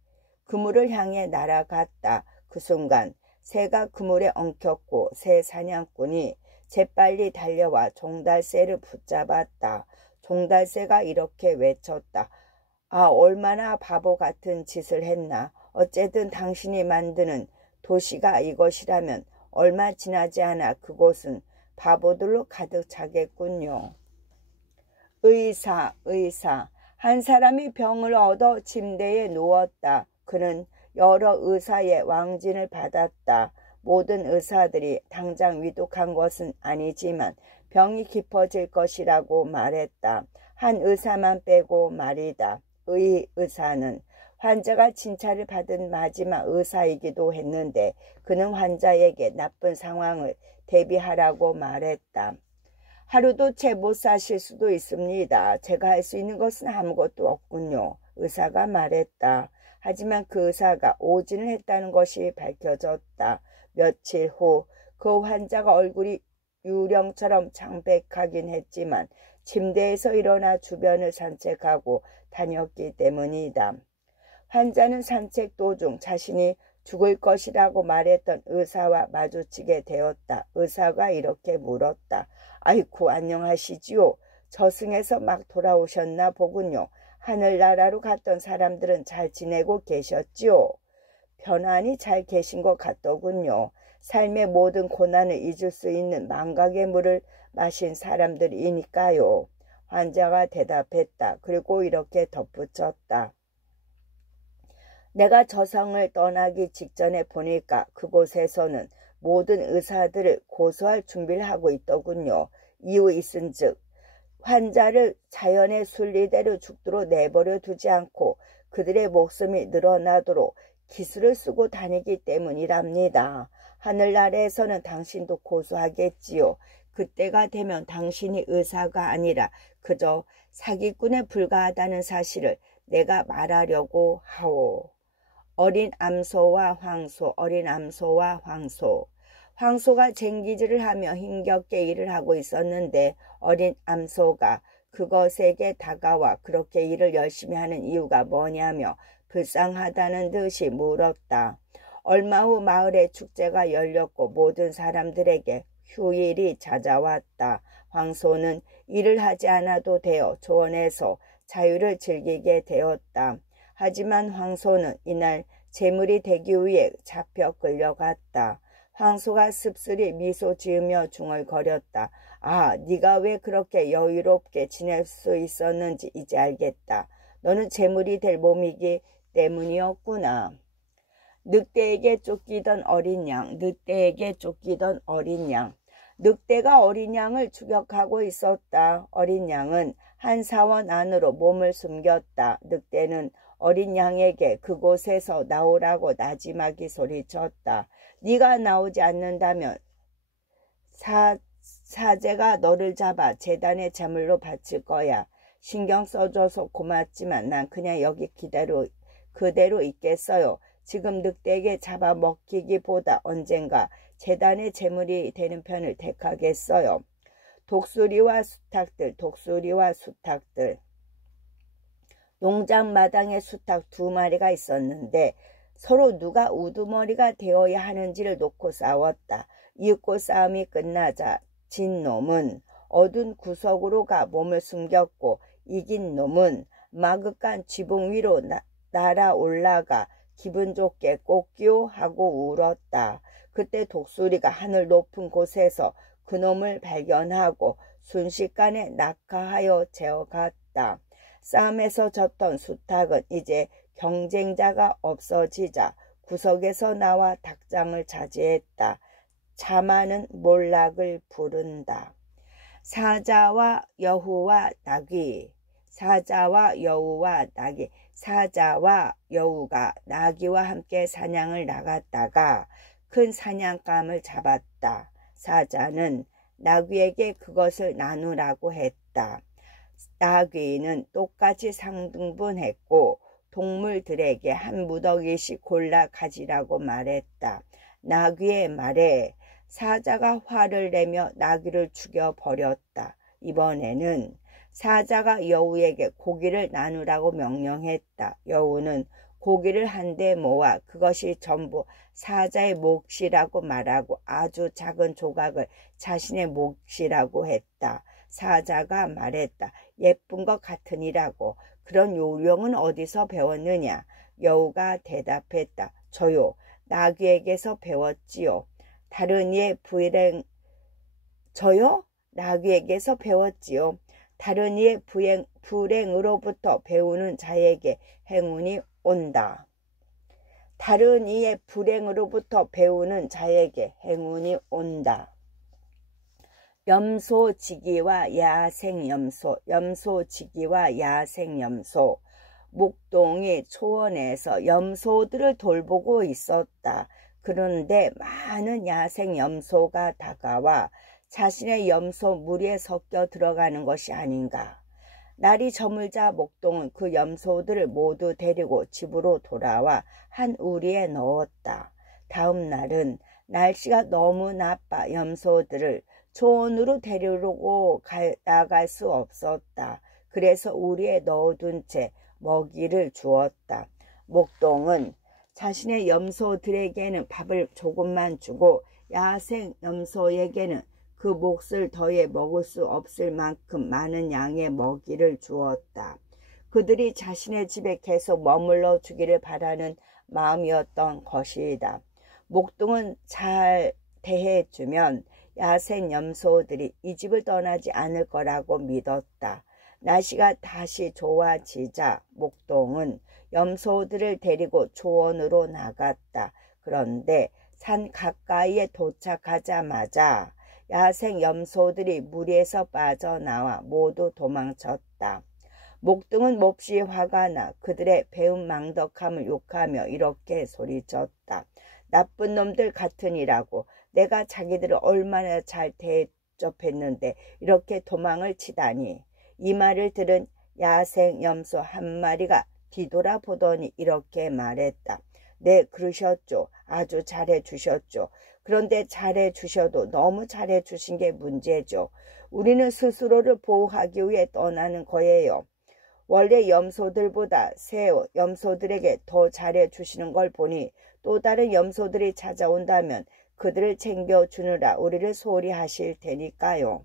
그물을 향해 날아갔다. 그 순간 새가 그물에 엉켰고 새 사냥꾼이 재빨리 달려와 종달새를 붙잡았다. 종달새가 이렇게 외쳤다. 아, 얼마나 바보 같은 짓을 했나. 어쨌든 당신이 만드는 도시가 이것이라면 얼마 지나지 않아 그곳은 바보들로 가득 차겠군요. 의사. 한 사람이 병을 얻어 침대에 누웠다. 그는 여러 의사의 왕진을 받았다. 모든 의사들이 당장 위독한 것은 아니지만 병이 깊어질 것이라고 말했다. 한 의사만 빼고 말이다. 의사는 환자가 진찰을 받은 마지막 의사이기도 했는데 그는 환자에게 나쁜 상황을 대비하라고 말했다. 하루도 채 못 사실 수도 있습니다. 제가 할 수 있는 것은 아무것도 없군요. 의사가 말했다. 하지만 그 의사가 오진을 했다는 것이 밝혀졌다. 며칠 후 그 환자가 얼굴이 유령처럼 창백하긴 했지만 침대에서 일어나 주변을 산책하고 다녔기 때문이다. 환자는 산책 도중 자신이 죽을 것이라고 말했던 의사와 마주치게 되었다. 의사가 이렇게 물었다. 아이쿠, 안녕하시지요? 저승에서 막 돌아오셨나 보군요. 하늘나라로 갔던 사람들은 잘 지내고 계셨지요? 편안히 잘 계신 것 같더군요. 삶의 모든 고난을 잊을 수 있는 망각의 물을 마신 사람들이니까요. 환자가 대답했다. 그리고 이렇게 덧붙였다. 내가 저승을 떠나기 직전에 보니까 그곳에서는 모든 의사들을 고소할 준비를 하고 있더군요. 이유 있은즉 환자를 자연의 순리대로 죽도록 내버려 두지 않고 그들의 목숨이 늘어나도록 기술을 쓰고 다니기 때문이랍니다. 하늘나라에서는 당신도 고소하겠지요. 그때가 되면 당신이 의사가 아니라 그저 사기꾼에 불과하다는 사실을 내가 말하려고 하오. 어린 암소와 황소, 어린 암소와 황소. 황소가 쟁기질을 하며 힘겹게 일을 하고 있었는데 어린 암소가 그것에게 다가와 그렇게 일을 열심히 하는 이유가 뭐냐며 불쌍하다는 듯이 물었다. 얼마 후 마을에 축제가 열렸고 모든 사람들에게 휴일이 찾아왔다. 황소는 일을 하지 않아도 되어 조원에서 자유를 즐기게 되었다. 하지만 황소는 이날 재물이 되기 위해 잡혀 끌려갔다. 황소가 씁쓸히 미소 지으며 중얼거렸다. 아, 네가 왜 그렇게 여유롭게 지낼 수 있었는지 이제 알겠다. 너는 재물이 될 몸이기 때문이었구나. 늑대에게 쫓기던 어린 양, 늑대에게 쫓기던 어린 양. 늑대가 어린 양을 추격하고 있었다. 어린 양은 한 사원 안으로 몸을 숨겼다. 늑대는 어린 양에게 그곳에서 나오라고 나지막이 소리쳤다. 네가 나오지 않는다면 사제가 너를 잡아 제단의 제물로 바칠 거야. 신경 써줘서 고맙지만 난 그냥 여기 그대로 있겠어요. 지금 늑대에게 잡아먹히기보다 언젠가 제단의 제물이 되는 편을 택하겠어요. 독수리와 수탉들, 독수리와 수탉들. 농장 마당에 수탉 2마리가 있었는데 서로 누가 우두머리가 되어야 하는지를 놓고 싸웠다. 이윽고 싸움이 끝나자 진 놈은 어두운 구석으로 가 몸을 숨겼고 이긴 놈은 마그간 지붕 위로 날아 올라가 기분 좋게 꽃기호 하고 울었다. 그때 독수리가 하늘 높은 곳에서 그놈을 발견하고 순식간에 낙하하여 제어갔다. 싸움에서 졌던 수탉은 이제 경쟁자가 없어지자 구석에서 나와 닭장을 차지했다. 자만은 몰락을 부른다. 사자와 여우와 나귀. 사자와 여우와 나귀. 사자와 여우가 나귀와 함께 사냥을 나갔다가 큰 사냥감을 잡았다. 사자는 나귀에게 그것을 나누라고 했다. 나귀는 똑같이 상등분했고 동물들에게 한 무더기씩 골라 가지라고 말했다. 나귀의 말에 사자가 화를 내며 나귀를 죽여버렸다. 이번에는 사자가 여우에게 고기를 나누라고 명령했다. 여우는 고기를 한데 모아 그것이 전부 사자의 몫이라고 말하고 아주 작은 조각을 자신의 몫이라고 했다. 사자가 말했다. 예쁜 것 같으니라고. 그런 요령은 어디서 배웠느냐? 여우가 대답했다. 저요, 나귀에게서 배웠지요. 다른 이의 저요? 나귀에게서 배웠지요. 다른 이의 불행으로부터 배우는 자에게 행운이 온다. 다른 이의 불행으로부터 배우는 자에게 행운이 온다. 염소지기와 야생염소, 염소지기와 야생염소. 목동이 초원에서 염소들을 돌보고 있었다. 그런데 많은 야생염소가 다가와 자신의 염소 무리에 섞여 들어가는 것이 아닌가. 날이 저물자 목동은 그 염소들을 모두 데리고 집으로 돌아와 한 우리에 넣었다. 다음 날은 날씨가 너무 나빠 염소들을 초원으로 데리고 나갈 수 없었다. 그래서 우리에 넣어둔 채 먹이를 주었다. 목동은 자신의 염소들에게는 밥을 조금만 주고 야생 염소에게는 그 몫을 더해 먹을 수 없을 만큼 많은 양의 먹이를 주었다. 그들이 자신의 집에 계속 머물러 주기를 바라는 마음이었던 것이다. 목동은 잘 대해주면 야생 염소들이 이 집을 떠나지 않을 거라고 믿었다. 날씨가 다시 좋아지자 목동은 염소들을 데리고 초원으로 나갔다. 그런데 산 가까이에 도착하자마자 야생 염소들이 무리에서 빠져나와 모두 도망쳤다. 목동은 몹시 화가 나 그들의 배은망덕함을 욕하며 이렇게 소리쳤다. 나쁜 놈들 같으니라고. 내가 자기들을 얼마나 잘 대접했는데 이렇게 도망을 치다니. 이 말을 들은 야생 염소 한 마리가 뒤돌아보더니 이렇게 말했다. 네, 그러셨죠. 아주 잘해주셨죠. 그런데 잘해주셔도 너무 잘해주신 게 문제죠. 우리는 스스로를 보호하기 위해 떠나는 거예요. 원래 염소들보다 새 염소들에게 더 잘해주시는 걸 보니 또 다른 염소들이 찾아온다면 그들을 챙겨주느라 우리를 소홀히 하실 테니까요.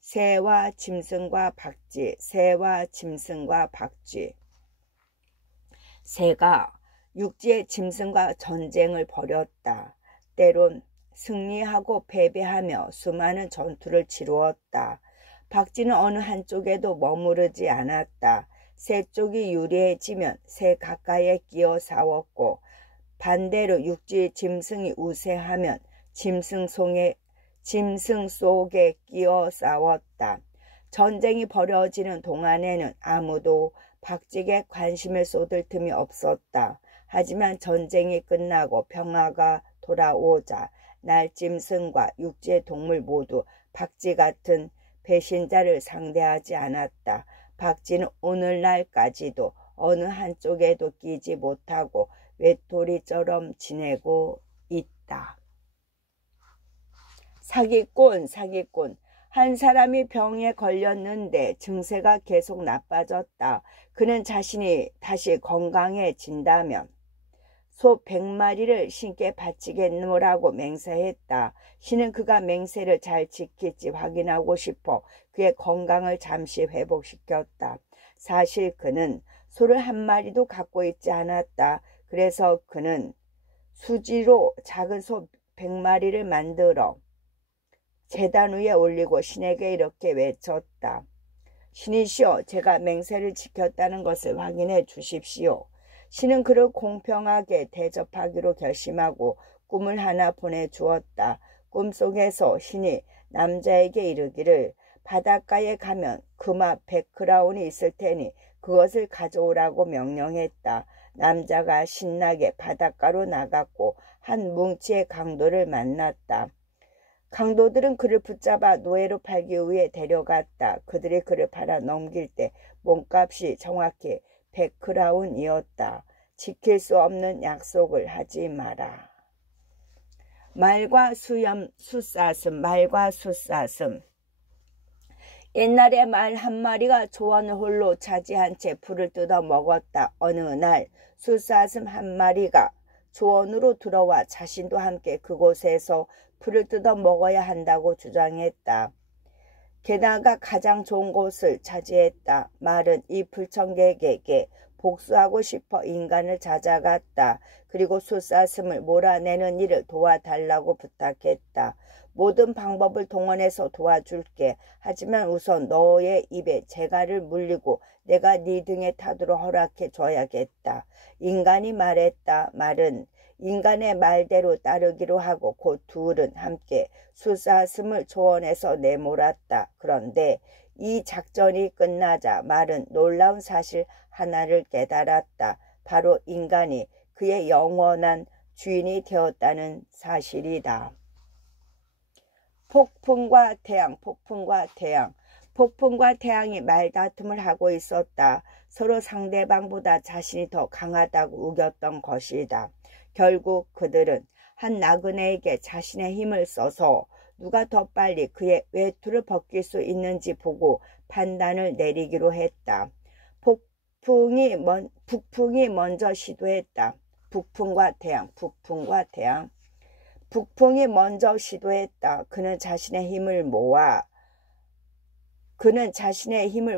새와 짐승과 박쥐, 새와 짐승과 박쥐. 새가 육지의 짐승과 전쟁을 벌였다. 때론 승리하고 패배하며 수많은 전투를 치루었다. 박쥐는 어느 한쪽에도 머무르지 않았다. 새 쪽이 유리해지면 새 가까이에 끼어 싸웠고 반대로 육지 짐승이 우세하면 짐승 속에 끼어 싸웠다. 전쟁이 벌어지는 동안에는 아무도 박쥐에게 관심을 쏟을 틈이 없었다. 하지만 전쟁이 끝나고 평화가 돌아오자 날짐승과 육지의 동물 모두 박쥐 같은 배신자를 상대하지 않았다. 박쥐는 오늘날까지도 어느 한쪽에도 끼지 못하고 외톨이처럼 지내고 있다. 사기꾼. 한 사람이 병에 걸렸는데 증세가 계속 나빠졌다. 그는 자신이 다시 건강해진다면 소 100마리를 신께 바치겠노라고 맹세했다. 신은 그가 맹세를 잘 지킬지 확인하고 싶어 그의 건강을 잠시 회복시켰다. 사실 그는 소를 한 마리도 갖고 있지 않았다. 그래서 그는 수지로 작은 소 100마리를 만들어 제단 위에 올리고 신에게 이렇게 외쳤다. 신이시여, 제가 맹세를 지켰다는 것을 확인해 주십시오. 신은 그를 공평하게 대접하기로 결심하고 꿈을 하나 보내주었다. 꿈속에서 신이 남자에게 이르기를 바닷가에 가면 금화 100크라운이 있을 테니 그것을 가져오라고 명령했다. 남자가 신나게 바닷가로 나갔고 한 뭉치의 강도를 만났다. 강도들은 그를 붙잡아 노예로 팔기 위해 데려갔다. 그들이 그를 팔아 넘길 때 몸값이 정확히 100크라운이었다. 지킬 수 없는 약속을 하지 마라. 말과 숫사슴. 옛날에 말 한 마리가 조원을 홀로 차지한 채 풀을 뜯어 먹었다. 어느 날 숫사슴 한 마리가 조원으로 들어와 자신도 함께 그곳에서 풀을 뜯어 먹어야 한다고 주장했다. 게다가 가장 좋은 곳을 차지했다. 말은 이 불청객에게 복수하고 싶어 인간을 찾아갔다. 그리고 숫사슴을 몰아내는 일을 도와달라고 부탁했다. 모든 방법을 동원해서 도와줄게. 하지만 우선 너의 입에 재갈을 물리고 내가 네 등에 타도록 허락해 줘야겠다. 인간이 말했다. 말은 인간의 말대로 따르기로 하고 곧 둘은 함께 숫사슴을 조원해서 내몰았다. 그런데 이 작전이 끝나자 말은 놀라운 사실 하나를 깨달았다. 바로 인간이 그의 영원한 주인이 되었다는 사실이다. 폭풍과 태양이 말다툼을 하고 있었다. 서로 상대방보다 자신이 더 강하다고 우겼던 것이다. 결국 그들은 한 나그네에게 자신의 힘을 써서 누가 더 빨리 그의 외투를 벗길 수 있는지 보고 판단을 내리기로 했다. 북풍이 먼저 시도했다. 북풍과 태양. 북풍이 먼저 시도했다. 그는 자신의 힘을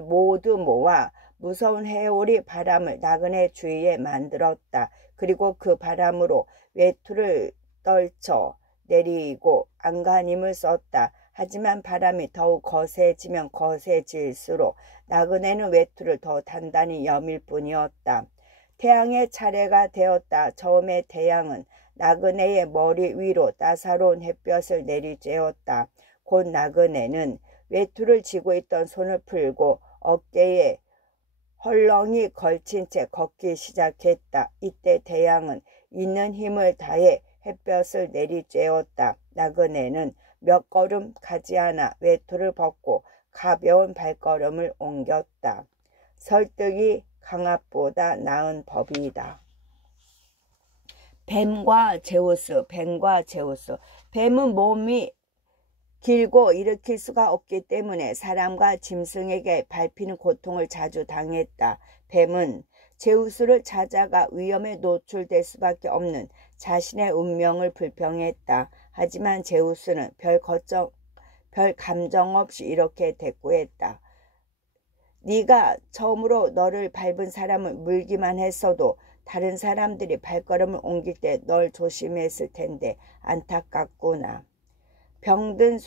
모두 모아 무서운 해오리 바람을 나그네 주위에 만들었다. 그리고 그 바람으로 외투를 떨쳐 내리고 안간힘을 썼다. 하지만 바람이 더욱 거세지면 거세질수록 나그네는 외투를 더 단단히 여밀 뿐이었다. 태양의 차례가 되었다. 처음에 태양은 나그네의 머리 위로 따사로운 햇볕을 내리쬐었다. 곧 나그네는 외투를 쥐고 있던 손을 풀고 어깨에 헐렁이 걸친 채 걷기 시작했다. 이때 태양은 있는 힘을 다해 햇볕을 내리쬐었다. 나그네는 몇 걸음 가지 않아 외투를 벗고 가벼운 발걸음을 옮겼다. 설득이 강압보다 나은 법이다. 뱀과 제우스. 뱀은 몸이 길고 일으킬 수가 없기 때문에 사람과 짐승에게 밟히는 고통을 자주 당했다. 뱀은 제우스를 찾아가 위험에 노출될 수밖에 없는 자신의 운명을 불평했다. 하지만 제우스는 별 감정 없이 이렇게 대꾸했다. 네가 처음으로 너를 밟은 사람을 물기만 했어도 다른 사람들이 발걸음을 옮길 때 널 조심했을 텐데 안타깝구나. 병든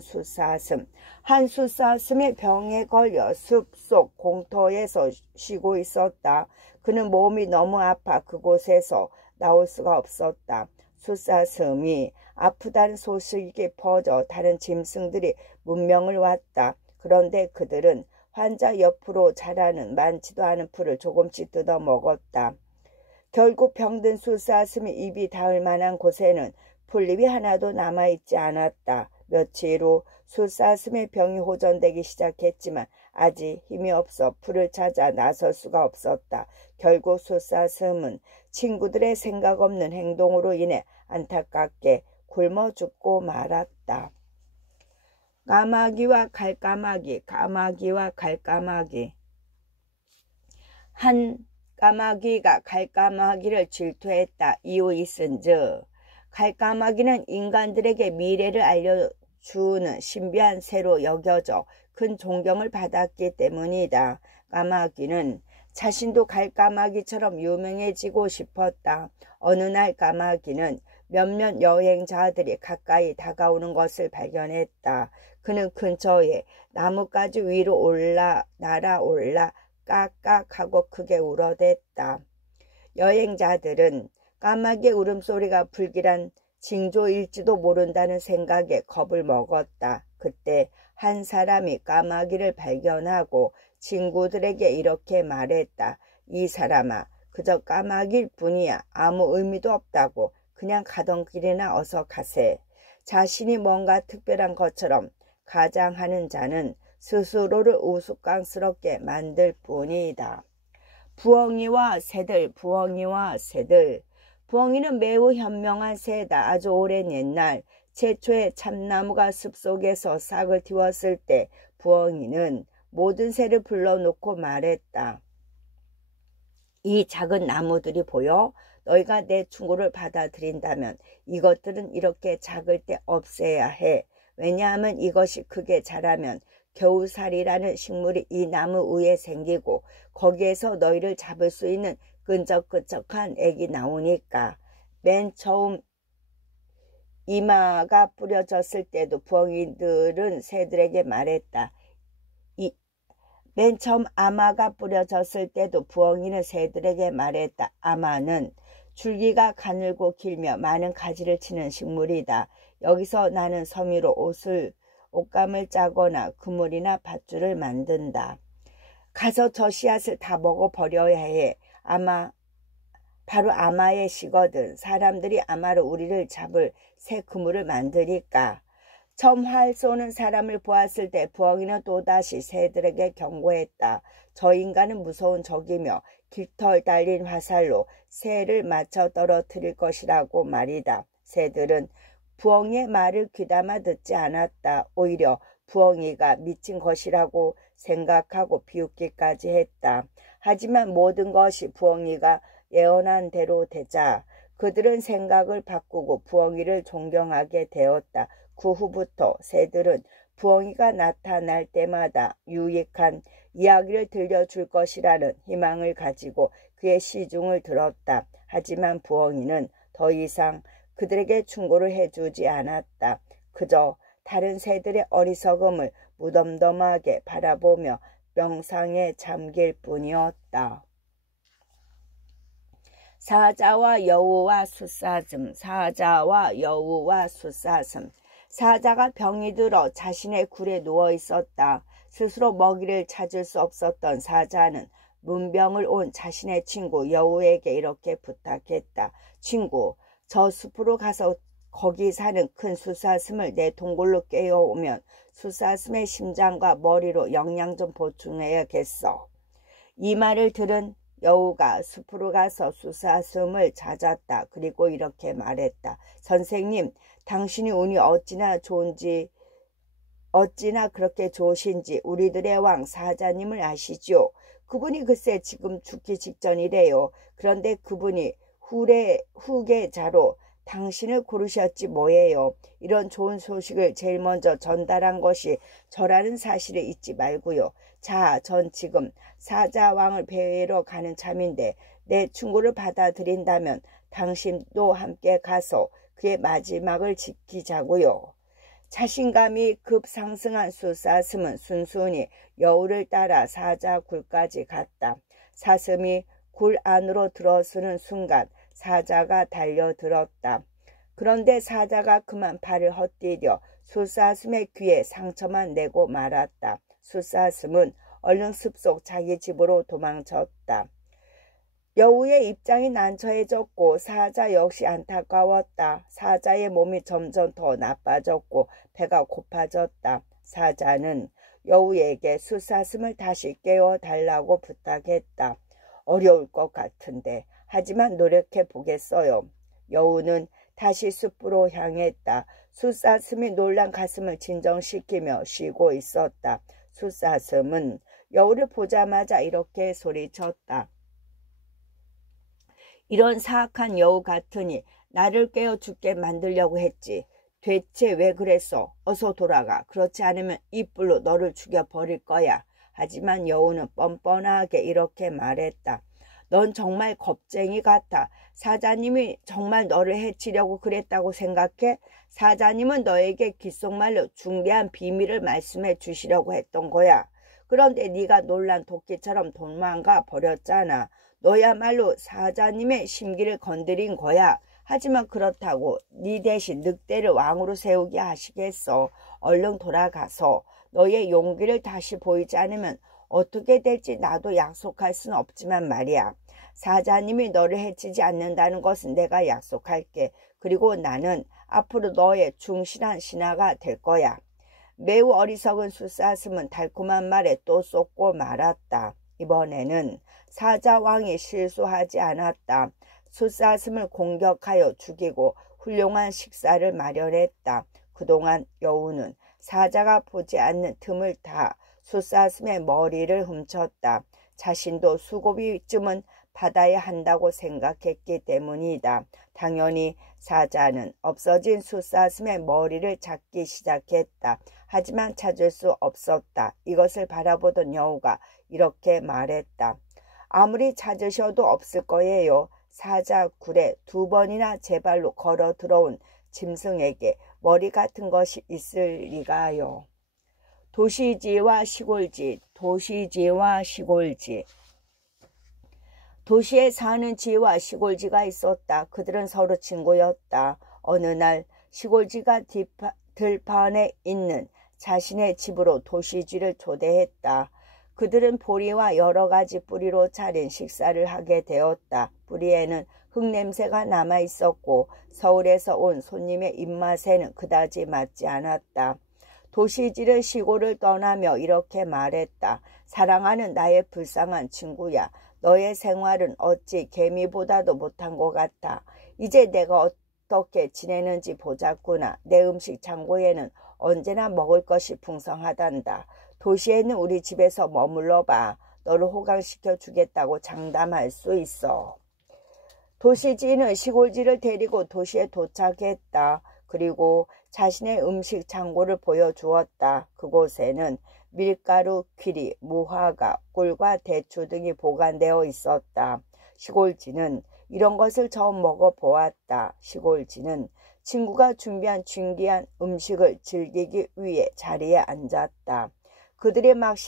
숫사슴. 한 숫사슴이 병에 걸려 숲속 공터에서 쉬고 있었다. 그는 몸이 너무 아파 그곳에서 나올 수가 없었다. 숫사슴이 아프다는 소식이 퍼져 다른 짐승들이 문명을 왔다. 그런데 그들은 환자 옆으로 자라는 많지도 않은 풀을 조금씩 뜯어 먹었다. 결국 병든 숫사슴이 입이 닿을 만한 곳에는 풀잎이 하나도 남아있지 않았다. 며칠 후 숫사슴의 병이 호전되기 시작했지만 아직 힘이 없어 풀을 찾아 나설 수가 없었다. 결국 숫사슴은 친구들의 생각 없는 행동으로 인해 안타깝게 굶어 죽고 말았다. 까마귀와 갈까마귀. 한 까마귀가 갈까마귀를 질투했다. 이유 있은즉 갈까마귀는 인간들에게 미래를 알려주는 신비한 새로 여겨져 큰 존경을 받았기 때문이다. 까마귀는 자신도 갈까마귀처럼 유명해지고 싶었다. 어느 날 까마귀는 몇몇 여행자들이 가까이 다가오는 것을 발견했다. 그는 근처에 나뭇가지 위로 날아올라 깍깍하고 크게 울어댔다. 여행자들은 까마귀의 울음소리가 불길한 징조일지도 모른다는 생각에 겁을 먹었다. 그때 한 사람이 까마귀를 발견하고 친구들에게 이렇게 말했다. 이 사람아, 그저 까마귀일 뿐이야. 아무 의미도 없다고. 그냥 가던 길이나 어서 가세. 자신이 뭔가 특별한 것처럼 가장하는 자는 스스로를 우스꽝스럽게 만들 뿐이다. 부엉이와 새들. 부엉이는 매우 현명한 새다. 아주 오랜 옛날 최초의 참나무가 숲속에서 싹을 틔웠을 때 부엉이는 모든 새를 불러놓고 말했다. 이 작은 나무들이 보여? 너희가 내 충고를 받아들인다면 이것들은 이렇게 작을 때 없애야 해. 왜냐하면 이것이 크게 자라면 겨우살이라는 식물이 이 나무 위에 생기고 거기에서 너희를 잡을 수 있는 끈적끈적한 액이 나오니까. 맨 처음 이마가 뿌려졌을 때도 부엉이들은 새들에게 말했다. 맨 처음 아마가 뿌려졌을 때도 부엉이는 새들에게 말했다. 아마는 줄기가 가늘고 길며 많은 가지를 치는 식물이다. 여기서 나는 섬유로 옷감을 짜거나 그물이나 밧줄을 만든다. 가서 저 씨앗을 다 먹어버려야 해. 바로 아마의 씨거든. 사람들이 아마로 우리를 잡을 새 그물을 만드니까. 처음 활 쏘는 사람을 보았을 때 부엉이는 또다시 새들에게 경고했다. 저 인간은 무서운 적이며 깃털 달린 화살로 새를 맞춰 떨어뜨릴 것이라고 말이다. 새들은 부엉이의 말을 귀담아 듣지 않았다. 오히려 부엉이가 미친 것이라고 생각하고 비웃기까지 했다. 하지만 모든 것이 부엉이가 예언한 대로 되자 그들은 생각을 바꾸고 부엉이를 존경하게 되었다. 그 후부터 새들은 부엉이가 나타날 때마다 유익한 이야기를 들려줄 것이라는 희망을 가지고 그의 시중을 들었다. 하지만 부엉이는 더 이상 그들에게 충고를 해주지 않았다. 그저 다른 새들의 어리석음을 무덤덤하게 바라보며 명상에 잠길 뿐이었다. 사자와 여우와 숫사슴. 사자와 여우와 숫사슴. 사자가 병이 들어 자신의 굴에 누워 있었다. 스스로 먹이를 찾을 수 없었던 사자는 문병을 온 자신의 친구 여우에게 이렇게 부탁했다. 친구, 저 숲으로 가서 거기 사는 큰 숫사슴을 내 동굴로 깨워오면 숫사슴의 심장과 머리로 영양 좀 보충해야겠어. 이 말을 들은 여우가 숲으로 가서 숫사슴을 찾았다. 그리고 이렇게 말했다. 선생님, 당신이 운이 어찌나 그렇게 좋으신지 우리들의 왕 사자님을 아시죠? 그분이 글쎄 지금 죽기 직전이래요. 그런데 그분이 후계자로 당신을 고르셨지 뭐예요. 이런 좋은 소식을 제일 먼저 전달한 것이 저라는 사실을 잊지 말고요. 자, 전 지금 사자왕을 뵈러 가는 참인데 내 충고를 받아들인다면 당신도 함께 가서 그의 마지막을 지키자고요. 자신감이 급상승한 숫사슴은 순순히 여우를 따라 사자 굴까지 갔다. 사슴이 굴 안으로 들어서는 순간 사자가 달려들었다. 그런데 사자가 그만 발을 헛디뎌 숫사슴의 귀에 상처만 내고 말았다. 숫사슴은 얼른 숲속 자기 집으로 도망쳤다. 여우의 입장이 난처해졌고 사자 역시 안타까웠다. 사자의 몸이 점점 더 나빠졌고 배가 고파졌다. 사자는 여우에게 숫사슴을 다시 깨워달라고 부탁했다. 어려울 것 같은데 하지만 노력해 보겠어요. 여우는 다시 숲으로 향했다. 숫사슴이 놀란 가슴을 진정시키며 쉬고 있었다. 숫사슴은 여우를 보자마자 이렇게 소리쳤다. 이런 사악한 여우 같으니 나를 깨워 죽게 만들려고 했지. 대체 왜 그랬어? 어서 돌아가. 그렇지 않으면 이불로 너를 죽여버릴 거야. 하지만 여우는 뻔뻔하게 이렇게 말했다. 넌 정말 겁쟁이 같아. 사자님이 정말 너를 해치려고 그랬다고 생각해? 사자님은 너에게 귓속말로 중대한 비밀을 말씀해 주시려고 했던 거야. 그런데 네가 놀란 도끼처럼 도망가 버렸잖아. 너야말로 사자님의 심기를 건드린 거야. 하지만 그렇다고 네 대신 늑대를 왕으로 세우게 하시겠어. 얼른 돌아가서 너의 용기를 다시 보이지 않으면 어떻게 될지 나도 약속할 수는 없지만 말이야. 사자님이 너를 해치지 않는다는 것은 내가 약속할게. 그리고 나는 앞으로 너의 충실한 신하가 될 거야. 매우 어리석은 숫사슴은 달콤한 말에 또 쏟고 말았다. 이번에는 사자왕이 실수하지 않았다. 숫사슴을 공격하여 죽이고 훌륭한 식사를 마련했다. 그동안 여우는 사자가 보지 않는 틈을 타 숫사슴의 머리를 훔쳤다. 자신도 수고비쯤은 받아야 한다고 생각했기 때문이다. 당연히 사자는 없어진 숫사슴의 머리를 찾기 시작했다. 하지만 찾을 수 없었다. 이것을 바라보던 여우가 이렇게 말했다. 아무리 찾으셔도 없을 거예요. 사자 굴에 2번이나 제 발로 걸어 들어온 짐승에게 머리 같은 것이 있을 리가요. 도시지와 시골지. 도시지와 시골지. 도시에 사는 지와 시골지가 있었다. 그들은 서로 친구였다. 어느 날 시골지가 들판에 있는 자신의 집으로 도시지를 초대했다. 그들은 보리와 여러 가지 뿌리로 차린 식사를 하게 되었다. 뿌리에는 흙냄새가 남아 있었고 서울에서 온 손님의 입맛에는 그다지 맞지 않았다. 도시지는 시골을 떠나며 이렇게 말했다. 사랑하는 나의 불쌍한 친구야. 너의 생활은 어찌 개미보다도 못한 것 같아. 이제 내가 어떻게 지내는지 보자꾸나. 내 음식 창고에는 언제나 먹을 것이 풍성하단다. 도시에는 우리 집에서 머물러 봐. 너를 호강시켜 주겠다고 장담할 수 있어. 도시지는 시골지를 데리고 도시에 도착했다. 그리고 자신의 음식 창고를 보여주었다. 그곳에는 밀가루, 귀리, 무화과, 꿀과 대추 등이 보관되어 있었다. 시골지는 이런 것을 처음 먹어보았다. 시골지는 친구가 준비한 진귀한 음식을 즐기기 위해 자리에 앉았다. 그들이 막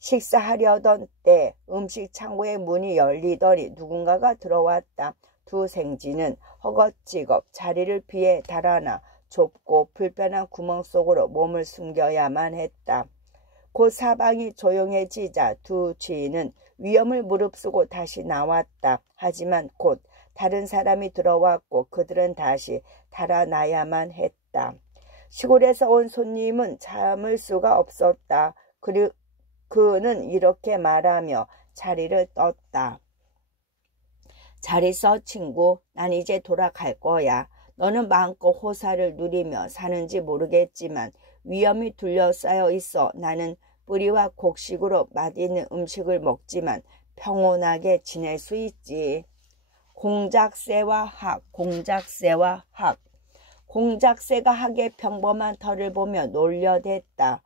식사하려던 때 음식 창고의 문이 열리더니 누군가가 들어왔다. 두 생쥐는 허겁지겁 자리를 피해 달아나 좁고 불편한 구멍 속으로 몸을 숨겨야만 했다. 곧 사방이 조용해지자 두 쥐는 위험을 무릅쓰고 다시 나왔다. 하지만 곧 다른 사람이 들어왔고 그들은 다시 달아나야만 했다. 시골에서 온 손님은 참을 수가 없었다. 그는 이렇게 말하며 자리를 떴다. 잘 있어 친구. 난 이제 돌아갈 거야. 너는 마음껏 호사를 누리며 사는지 모르겠지만 위험이 둘러싸여 있어 나는 뿌리와 곡식으로 맛있는 음식을 먹지만 평온하게 지낼 수 있지. 공작새와 학, 공작새와 학. 공작새가 학의 평범한 털을 보며 놀려댔다.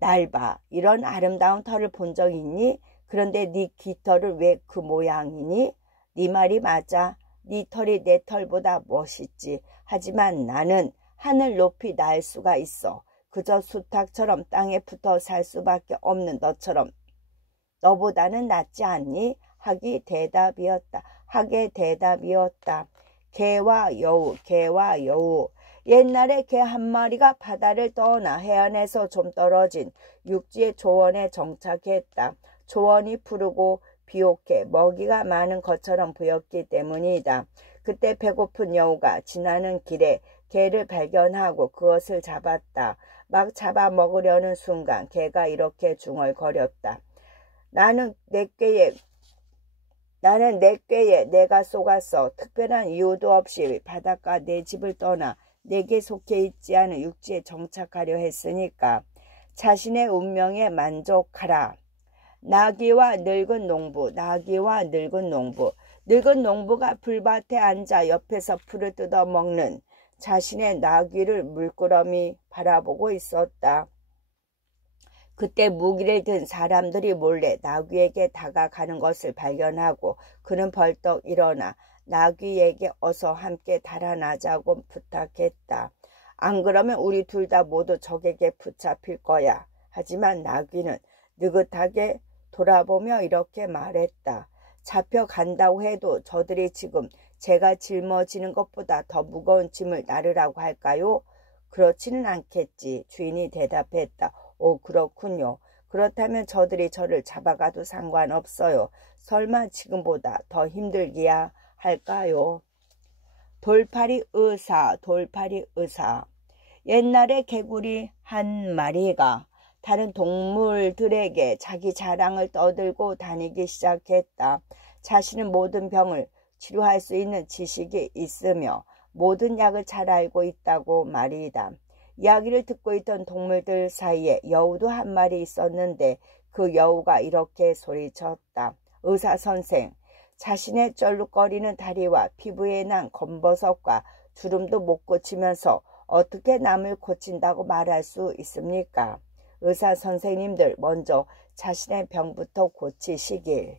날 봐. 이런 아름다운 털을 본 적 있니? 그런데 네 깃털은 왜 그 모양이니? 네 말이 맞아. 네 털이 내 털보다 멋있지. 하지만 나는 하늘 높이 날 수가 있어. 그저 수탉처럼 땅에 붙어 살 수밖에 없는 너처럼. 너보다는 낫지 않니? 학의 대답이었다. 학의 대답이었다. 개와 여우, 개와 여우. 옛날에 개 한 마리가 바다를 떠나 해안에서 좀 떨어진 육지의 조원에 정착했다. 조원이 푸르고 비옥해 먹이가 많은 것처럼 보였기 때문이다. 그때 배고픈 여우가 지나는 길에 개를 발견하고 그것을 잡았다. 막 잡아먹으려는 순간 개가 이렇게 중얼거렸다. 나는 내 꾀에 내가 속았어. 특별한 이유도 없이 바닷가 내 집을 떠나 내게 속해 있지 않은 육지에 정착하려 했으니까 자신의 운명에 만족하라. 나귀와 늙은 농부, 나귀와 늙은 농부. 늙은 농부가 불밭에 앉아 옆에서 풀을 뜯어 먹는 자신의 나귀를 물끄러미 바라보고 있었다. 그때 무기를 든 사람들이 몰래 나귀에게 다가가는 것을 발견하고 그는 벌떡 일어나 나귀에게 어서 함께 달아나자고 부탁했다. 안 그러면 우리 둘 다 모두 적에게 붙잡힐 거야. 하지만 나귀는 느긋하게 돌아보며 이렇게 말했다. 잡혀간다고 해도 저들이 지금 제가 짊어지는 것보다 더 무거운 짐을 나르라고 할까요? 그렇지는 않겠지. 주인이 대답했다. 오, 그렇군요. 그렇다면 저들이 저를 잡아가도 상관없어요. 설마 지금보다 더 힘들기야 할까요? 돌팔이 의사, 돌팔이 의사. 옛날에 개구리 한 마리가 다른 동물들에게 자기 자랑을 떠들고 다니기 시작했다. 자신은 모든 병을 치료할 수 있는 지식이 있으며 모든 약을 잘 알고 있다고 말이다. 이야기를 듣고 있던 동물들 사이에 여우도 한 마리 있었는데 그 여우가 이렇게 소리쳤다. 의사 선생, 자신의 쩔룩거리는 다리와 피부에 난 검버섯과 주름도 못 고치면서 어떻게 남을 고친다고 말할 수 있습니까? 의사 선생님들 먼저 자신의 병부터 고치시길.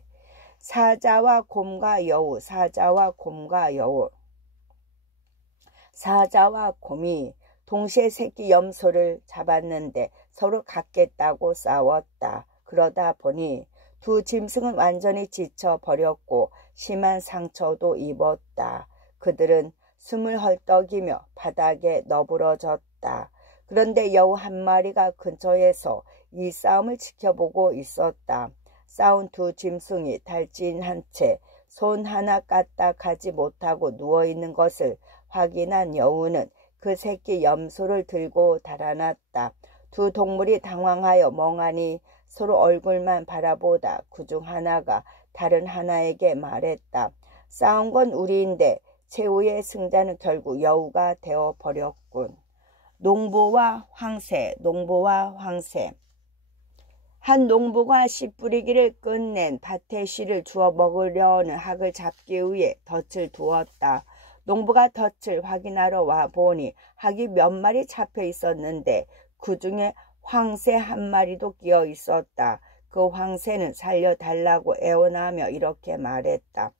사자와 곰과 여우, 사자와 곰과 여우. 사자와 곰이 동시에 새끼 염소를 잡았는데 서로 갖겠다고 싸웠다. 그러다 보니 두 짐승은 완전히 지쳐버렸고 심한 상처도 입었다. 그들은 숨을 헐떡이며 바닥에 너부러졌다. 그런데 여우 한 마리가 근처에서 이 싸움을 지켜보고 있었다. 싸운 두 짐승이 달진한 채 손 하나 까딱하지 못하고 누워있는 것을 확인한 여우는 그 새끼 염소를 들고 달아났다. 두 동물이 당황하여 멍하니 서로 얼굴만 바라보다 그중 하나가 다른 하나에게 말했다. 싸운 건 우리인데 최후의 승자는 결국 여우가 되어버렸군. 농부와 황새, 농부와 황새. 한 농부가 씨 뿌리기를 끝낸 밭에 씨를 주워 먹으려는 학을 잡기 위해 덫을 두었다. 농부가 덫을 확인하러 와보니 학이 몇 마리 잡혀 있었는데 그 중에 황새 한 마리도 끼어 있었다. 그 황새는 살려달라고 애원하며 이렇게 말했다.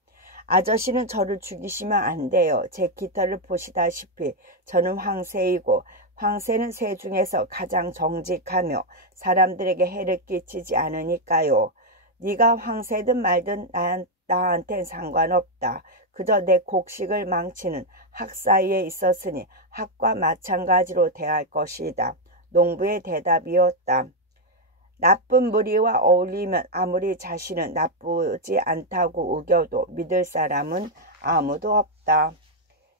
아저씨는 저를 죽이시면 안 돼요. 제 깃털을 보시다시피 저는 황새이고 황새는 새 중에서 가장 정직하며 사람들에게 해를 끼치지 않으니까요. 네가 황새든 말든 나한텐 상관없다. 그저 내 곡식을 망치는 학 사이에 있었으니 학과 마찬가지로 대할 것이다. 농부의 대답이었다. 나쁜 무리와 어울리면 아무리 자신은 나쁘지 않다고 우겨도 믿을 사람은 아무도 없다.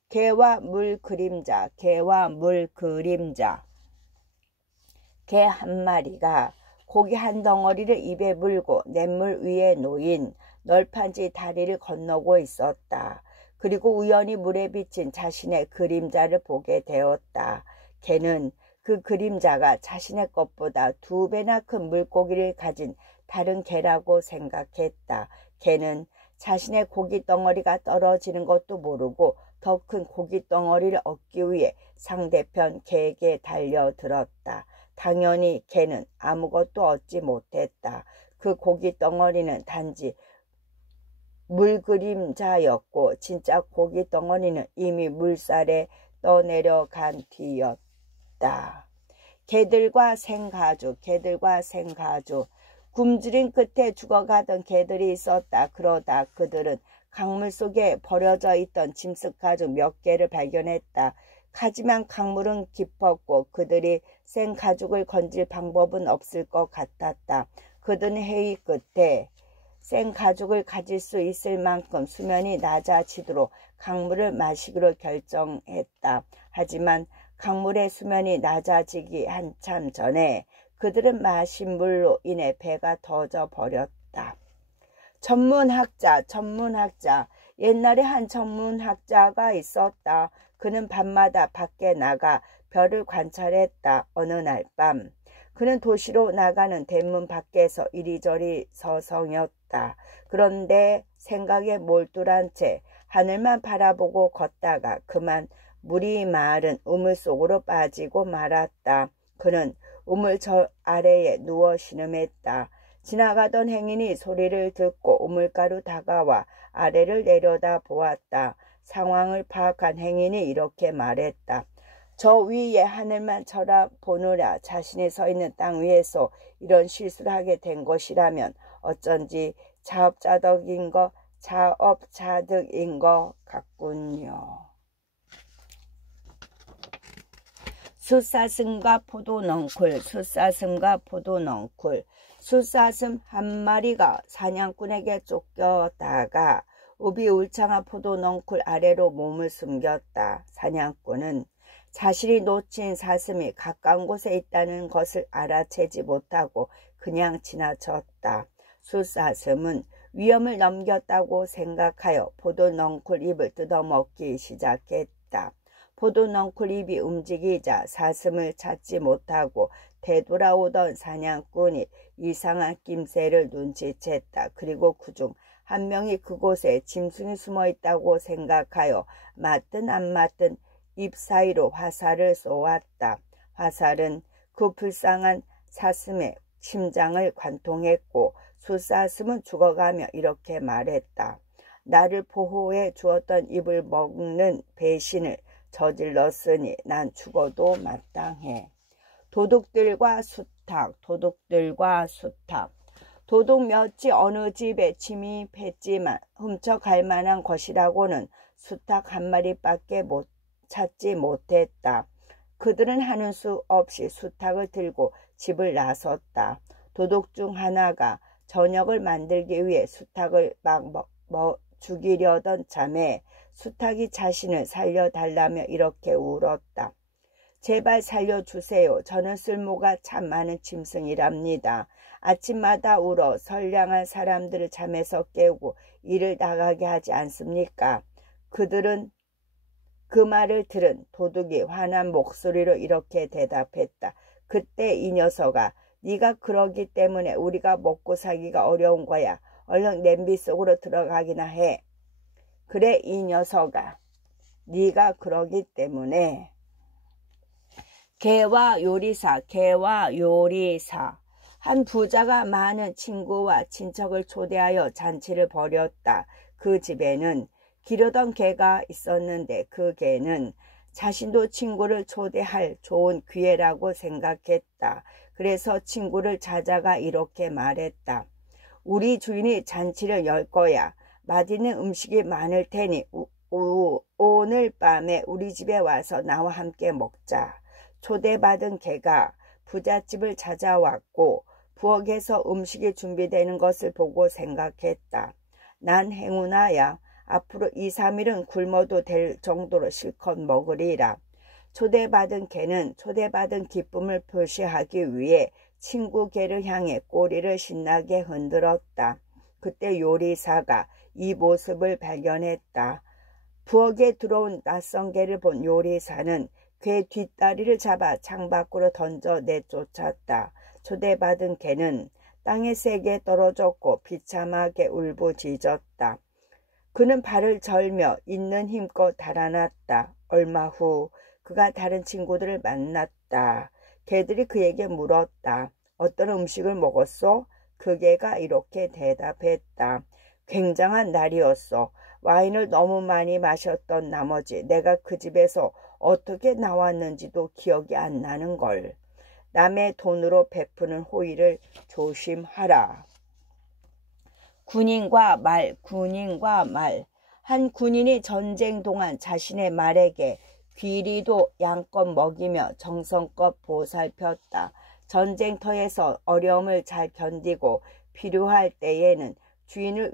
개와 물 그림자, 개와 물 그림자. 개 한 마리가 고기 한 덩어리를 입에 물고 냇물 위에 놓인 널판지 다리를 건너고 있었다. 그리고 우연히 물에 비친 자신의 그림자를 보게 되었다. 개는 그 그림자가 자신의 것보다 2배나 큰 물고기를 가진 다른 개라고 생각했다. 개는 자신의 고기 덩어리가 떨어지는 것도 모르고 더 큰 고기 덩어리를 얻기 위해 상대편 개에게 달려들었다. 당연히 개는 아무것도 얻지 못했다. 그 고기 덩어리는 단지 물그림자였고 진짜 고기 덩어리는 이미 물살에 떠내려간 뒤였다. 개들과 생가죽, 개들과 생가죽. 굶주린 끝에 죽어가던 개들이 있었다. 그러다 그들은 강물 속에 버려져 있던 짐승 가죽 몇 개를 발견했다. 하지만 강물은 깊었고 그들이 생가죽을 건질 방법은 없을 것 같았다. 그들은 회의 끝에 생가죽을 가질 수 있을 만큼 수면이 낮아지도록 강물을 마시기로 결정했다. 하지만 강물의 수면이 낮아지기 한참 전에 그들은 마신 물로 인해 배가 터져 버렸다. 전문학자. 옛날에 한 전문학자가 있었다. 그는 밤마다 밖에 나가 별을 관찰했다. 어느 날 밤 그는 도시로 나가는 대문 밖에서 이리저리 서성였다. 그런데 생각에 몰두한 채 하늘만 바라보고 걷다가 그만 물이 마른 우물 속으로 빠지고 말았다. 그는 우물 저 아래에 누워 신음했다. 지나가던 행인이 소리를 듣고 우물가로 다가와 아래를 내려다 보았다. 상황을 파악한 행인이 이렇게 말했다. 저 위에 하늘만 쳐다보느라 자신이 서 있는 땅 위에서 이런 실수를 하게 된 것이라면 어쩐지 자업자득인 것 같군요. 숫사슴과 포도넝쿨. 숫사슴 한 마리가 사냥꾼에게 쫓겨다가 우비울창한 포도넝쿨 아래로 몸을 숨겼다. 사냥꾼은 자신이 놓친 사슴이 가까운 곳에 있다는 것을 알아채지 못하고 그냥 지나쳤다. 숫사슴은 위험을 넘겼다고 생각하여 포도넝쿨 잎을 뜯어먹기 시작했다. 포도넝쿨 잎이 움직이자 사슴을 찾지 못하고 되돌아오던 사냥꾼이 이상한 낌새를 눈치챘다. 그리고 그중 한 명이 그곳에 짐승이 숨어있다고 생각하여 맞든 안 맞든 잎 사이로 화살을 쏘았다. 화살은 그 불쌍한 사슴의 심장을 관통했고 숫사슴은 죽어가며 이렇게 말했다. 나를 보호해 주었던 잎을 먹는 배신을 저질렀으니 난 죽어도 마땅해. 도둑들과 수탉. 도둑 몇이 어느 집에 침입했지만 훔쳐갈 만한 것이라고는 수탉 한 마리밖에 찾지 못했다. 그들은 하는 수 없이 수탉을 들고 집을 나섰다. 도둑 중 하나가 저녁을 만들기 위해 수탉을 막 죽이려던 참에 수탉이 자신을 살려달라며 이렇게 울었다. 제발 살려주세요. 저는 쓸모가 참 많은 짐승이랍니다. 아침마다 울어 선량한 사람들을 잠에서 깨우고 일을 나가게 하지 않습니까? 그들은 그 말을 들은 도둑이 화난 목소리로 이렇게 대답했다. 그때 이 녀석아, 네가 그러기 때문에 우리가 먹고 살기가 어려운 거야. 얼른 냄비 속으로 들어가기나 해. 그래 이 녀석아, 네가 그러기 때문에. 개와 요리사. 한 부자가 많은 친구와 친척을 초대하여 잔치를 벌였다. 그 집에는 기르던 개가 있었는데 그 개는 자신도 친구를 초대할 좋은 기회라고 생각했다. 그래서 친구를 찾아가 이렇게 말했다. 우리 주인이 잔치를 열 거야. 맛있는 음식이 많을 테니 오늘 밤에 우리 집에 와서 나와 함께 먹자. 초대받은 개가 부잣집을 찾아왔고 부엌에서 음식이 준비되는 것을 보고 생각했다. 난 행운아야. 앞으로 2, 3일은 굶어도 될 정도로 실컷 먹으리라. 초대받은 개는 초대받은 기쁨을 표시하기 위해 친구 개를 향해 꼬리를 신나게 흔들었다. 그때 요리사가 이 모습을 발견했다. 부엌에 들어온 낯선 개를 본 요리사는 개 뒷다리를 잡아 창밖으로 던져 내쫓았다. 초대받은 개는 땅에 세게 떨어졌고 비참하게 울부짖었다. 그는 발을 절며 있는 힘껏 달아났다. 얼마 후 그가 다른 친구들을 만났다. 개들이 그에게 물었다. 어떤 음식을 먹었소? 그 개가 이렇게 대답했다. 굉장한 날이었어. 와인을 너무 많이 마셨던 나머지 내가 그 집에서 어떻게 나왔는지도 기억이 안 나는걸. 남의 돈으로 베푸는 호의를 조심하라. 군인과 말. 한 군인이 전쟁 동안 자신의 말에게 귀리도 양껏 먹이며 정성껏 보살폈다. 전쟁터에서 어려움을 잘 견디고 필요할 때에는 주인을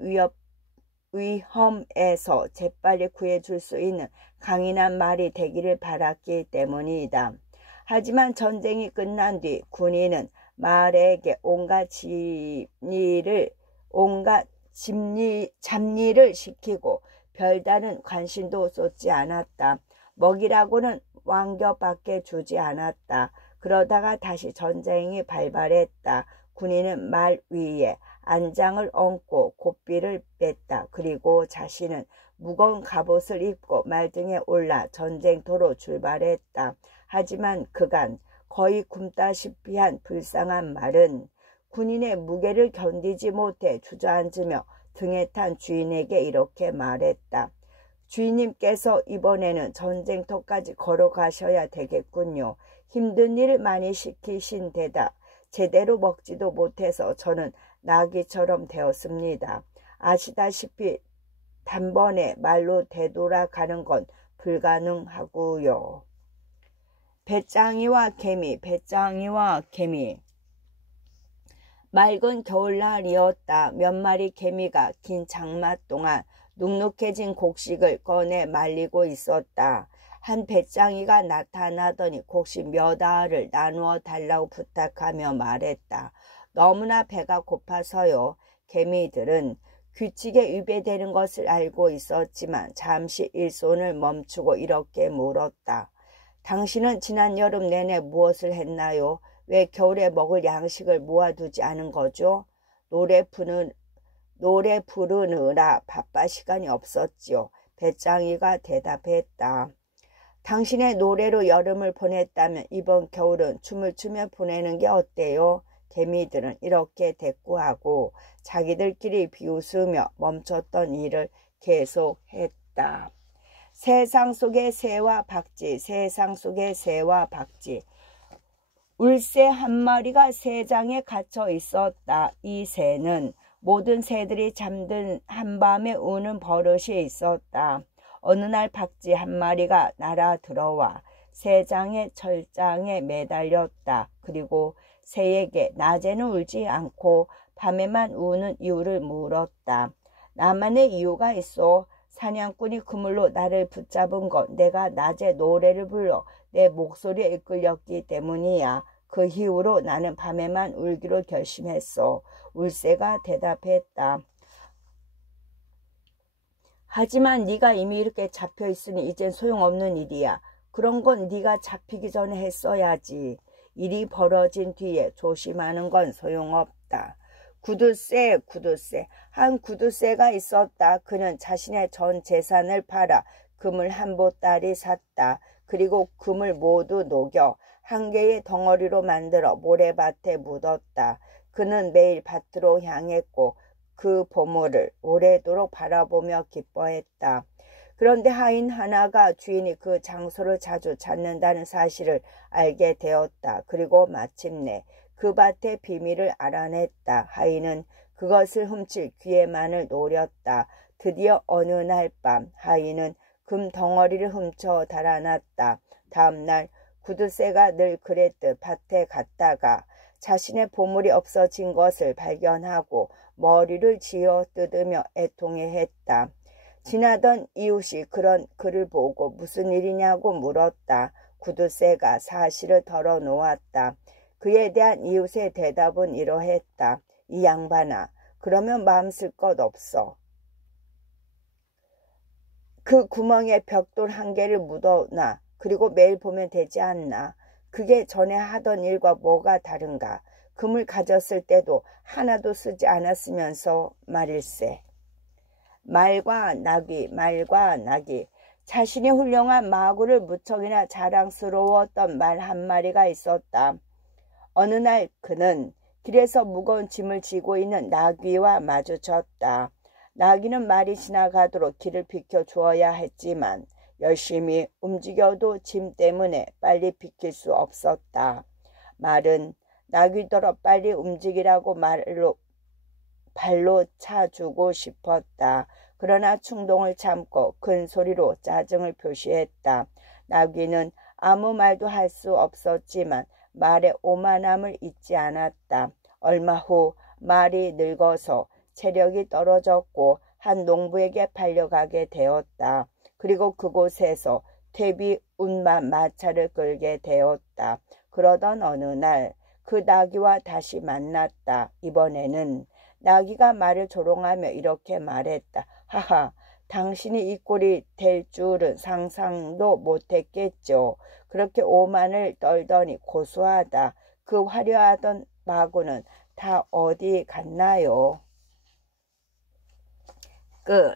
위험에서 재빨리 구해줄 수 있는 강인한 말이 되기를 바랐기 때문이다. 하지만 전쟁이 끝난 뒤 군인은 말에게 온갖 잡일을 시키고 별다른 관심도 쏟지 않았다. 먹이라고는 왕겨밖에 주지 않았다. 그러다가 다시 전쟁이 발발했다. 군인은 말 위에 안장을 얹고 고삐를 뺐다. 그리고 자신은 무거운 갑옷을 입고 말등에 올라 전쟁터로 출발했다. 하지만 그간 거의 굶다시피 한 불쌍한 말은 군인의 무게를 견디지 못해 주저앉으며 등에 탄 주인에게 이렇게 말했다. 주인님께서 이번에는 전쟁터까지 걸어가셔야 되겠군요. 힘든 일을 많이 시키신 데다 제대로 먹지도 못해서 저는 나귀처럼 되었습니다. 아시다시피 단번에 말로 되돌아가는 건 불가능하고요. 배짱이와 개미. 맑은 겨울날이었다. 몇 마리 개미가 긴 장마 동안 눅눅해진 곡식을 꺼내 말리고 있었다. 한 배짱이가 나타나더니 곡식 몇 알을 나누어 달라고 부탁하며 말했다. 너무나 배가 고파서요. 개미들은 규칙에 위배되는 것을 알고 있었지만 잠시 일손을 멈추고 이렇게 물었다. 당신은 지난 여름 내내 무엇을 했나요? 왜 겨울에 먹을 양식을 모아두지 않은 거죠? 노래 부르느라 바빠 시간이 없었지요. 배짱이가 대답했다. 당신의 노래로 여름을 보냈다면 이번 겨울은 춤을 추며 보내는 게 어때요? 개미들은 이렇게 대꾸하고 자기들끼리 비웃으며 멈췄던 일을 계속했다. 세상 속의 새와 박쥐. 울새 한 마리가 새장에 갇혀 있었다. 이 새는 모든 새들이 잠든 한밤에 우는 버릇이 있었다. 어느 날 박쥐 한 마리가 날아 들어와 새장의 철장에 매달렸다. 그리고 새에게 낮에는 울지 않고 밤에만 우는 이유를 물었다. 나만의 이유가 있어. 사냥꾼이 그물로 나를 붙잡은 건 내가 낮에 노래를 불러 내 목소리에 이끌렸기 때문이야. 그 이후로 나는 밤에만 울기로 결심했어. 울새가 대답했다. 하지만 네가 이미 이렇게 잡혀있으니 이젠 소용없는 일이야. 그런 건 네가 잡히기 전에 했어야지. 일이 벌어진 뒤에 조심하는 건 소용없다. 구두쇠, 구두쇠. 한 구두쇠가 있었다. 그는 자신의 전 재산을 팔아 금을 한 보따리 샀다. 그리고 금을 모두 녹여 한 개의 덩어리로 만들어 모래밭에 묻었다. 그는 매일 밭으로 향했고 그 보물을 오래도록 바라보며 기뻐했다. 그런데 하인 하나가 주인이 그 장소를 자주 찾는다는 사실을 알게 되었다. 그리고 마침내 그 밭의 비밀을 알아냈다. 하인은 그것을 훔칠 기회만을 노렸다. 드디어 어느 날 밤 하인은 금 덩어리를 훔쳐 달아났다. 다음날 구두쇠가 늘 그랬듯 밭에 갔다가 자신의 보물이 없어진 것을 발견하고 머리를 쥐어 뜯으며 애통해했다. 지나던 이웃이 그런 그를 보고 무슨 일이냐고 물었다. 구두쇠가 사실을 털어놓았다. 그에 대한 이웃의 대답은 이러했다. 이 양반아, 그러면 마음 쓸 것 없어. 그 구멍에 벽돌 한 개를 묻어놔. 그리고 매일 보면 되지 않나. 그게 전에 하던 일과 뭐가 다른가. 금을 가졌을 때도 하나도 쓰지 않았으면서 말일세. 말과 나귀, 말과 나귀. 자신이 훌륭한 마구를 무척이나 자랑스러웠던 말 한 마리가 있었다. 어느 날 그는 길에서 무거운 짐을 지고 있는 나귀와 마주쳤다. 나귀는 말이 지나가도록 길을 비켜주어야 했지만 열심히 움직여도 짐 때문에 빨리 비킬 수 없었다. 말은 나귀더러 빨리 움직이라고 발로 차주고 싶었다. 그러나 충동을 참고 큰 소리로 짜증을 표시했다. 나귀는 아무 말도 할 수 없었지만 말의 오만함을 잊지 않았다. 얼마 후 말이 늙어서 체력이 떨어졌고 한 농부에게 팔려가게 되었다. 그리고 그곳에서 퇴비 운만 마차를 끌게 되었다. 그러던 어느 날 그 나귀와 다시 만났다. 이번에는 나귀가 말을 조롱하며 이렇게 말했다. 하하, 당신이 이 꼴이 될 줄은 상상도 못했겠죠. 그렇게 오만을 떨더니 고소하다. 그 화려하던 마구는 다 어디 갔나요? 끝.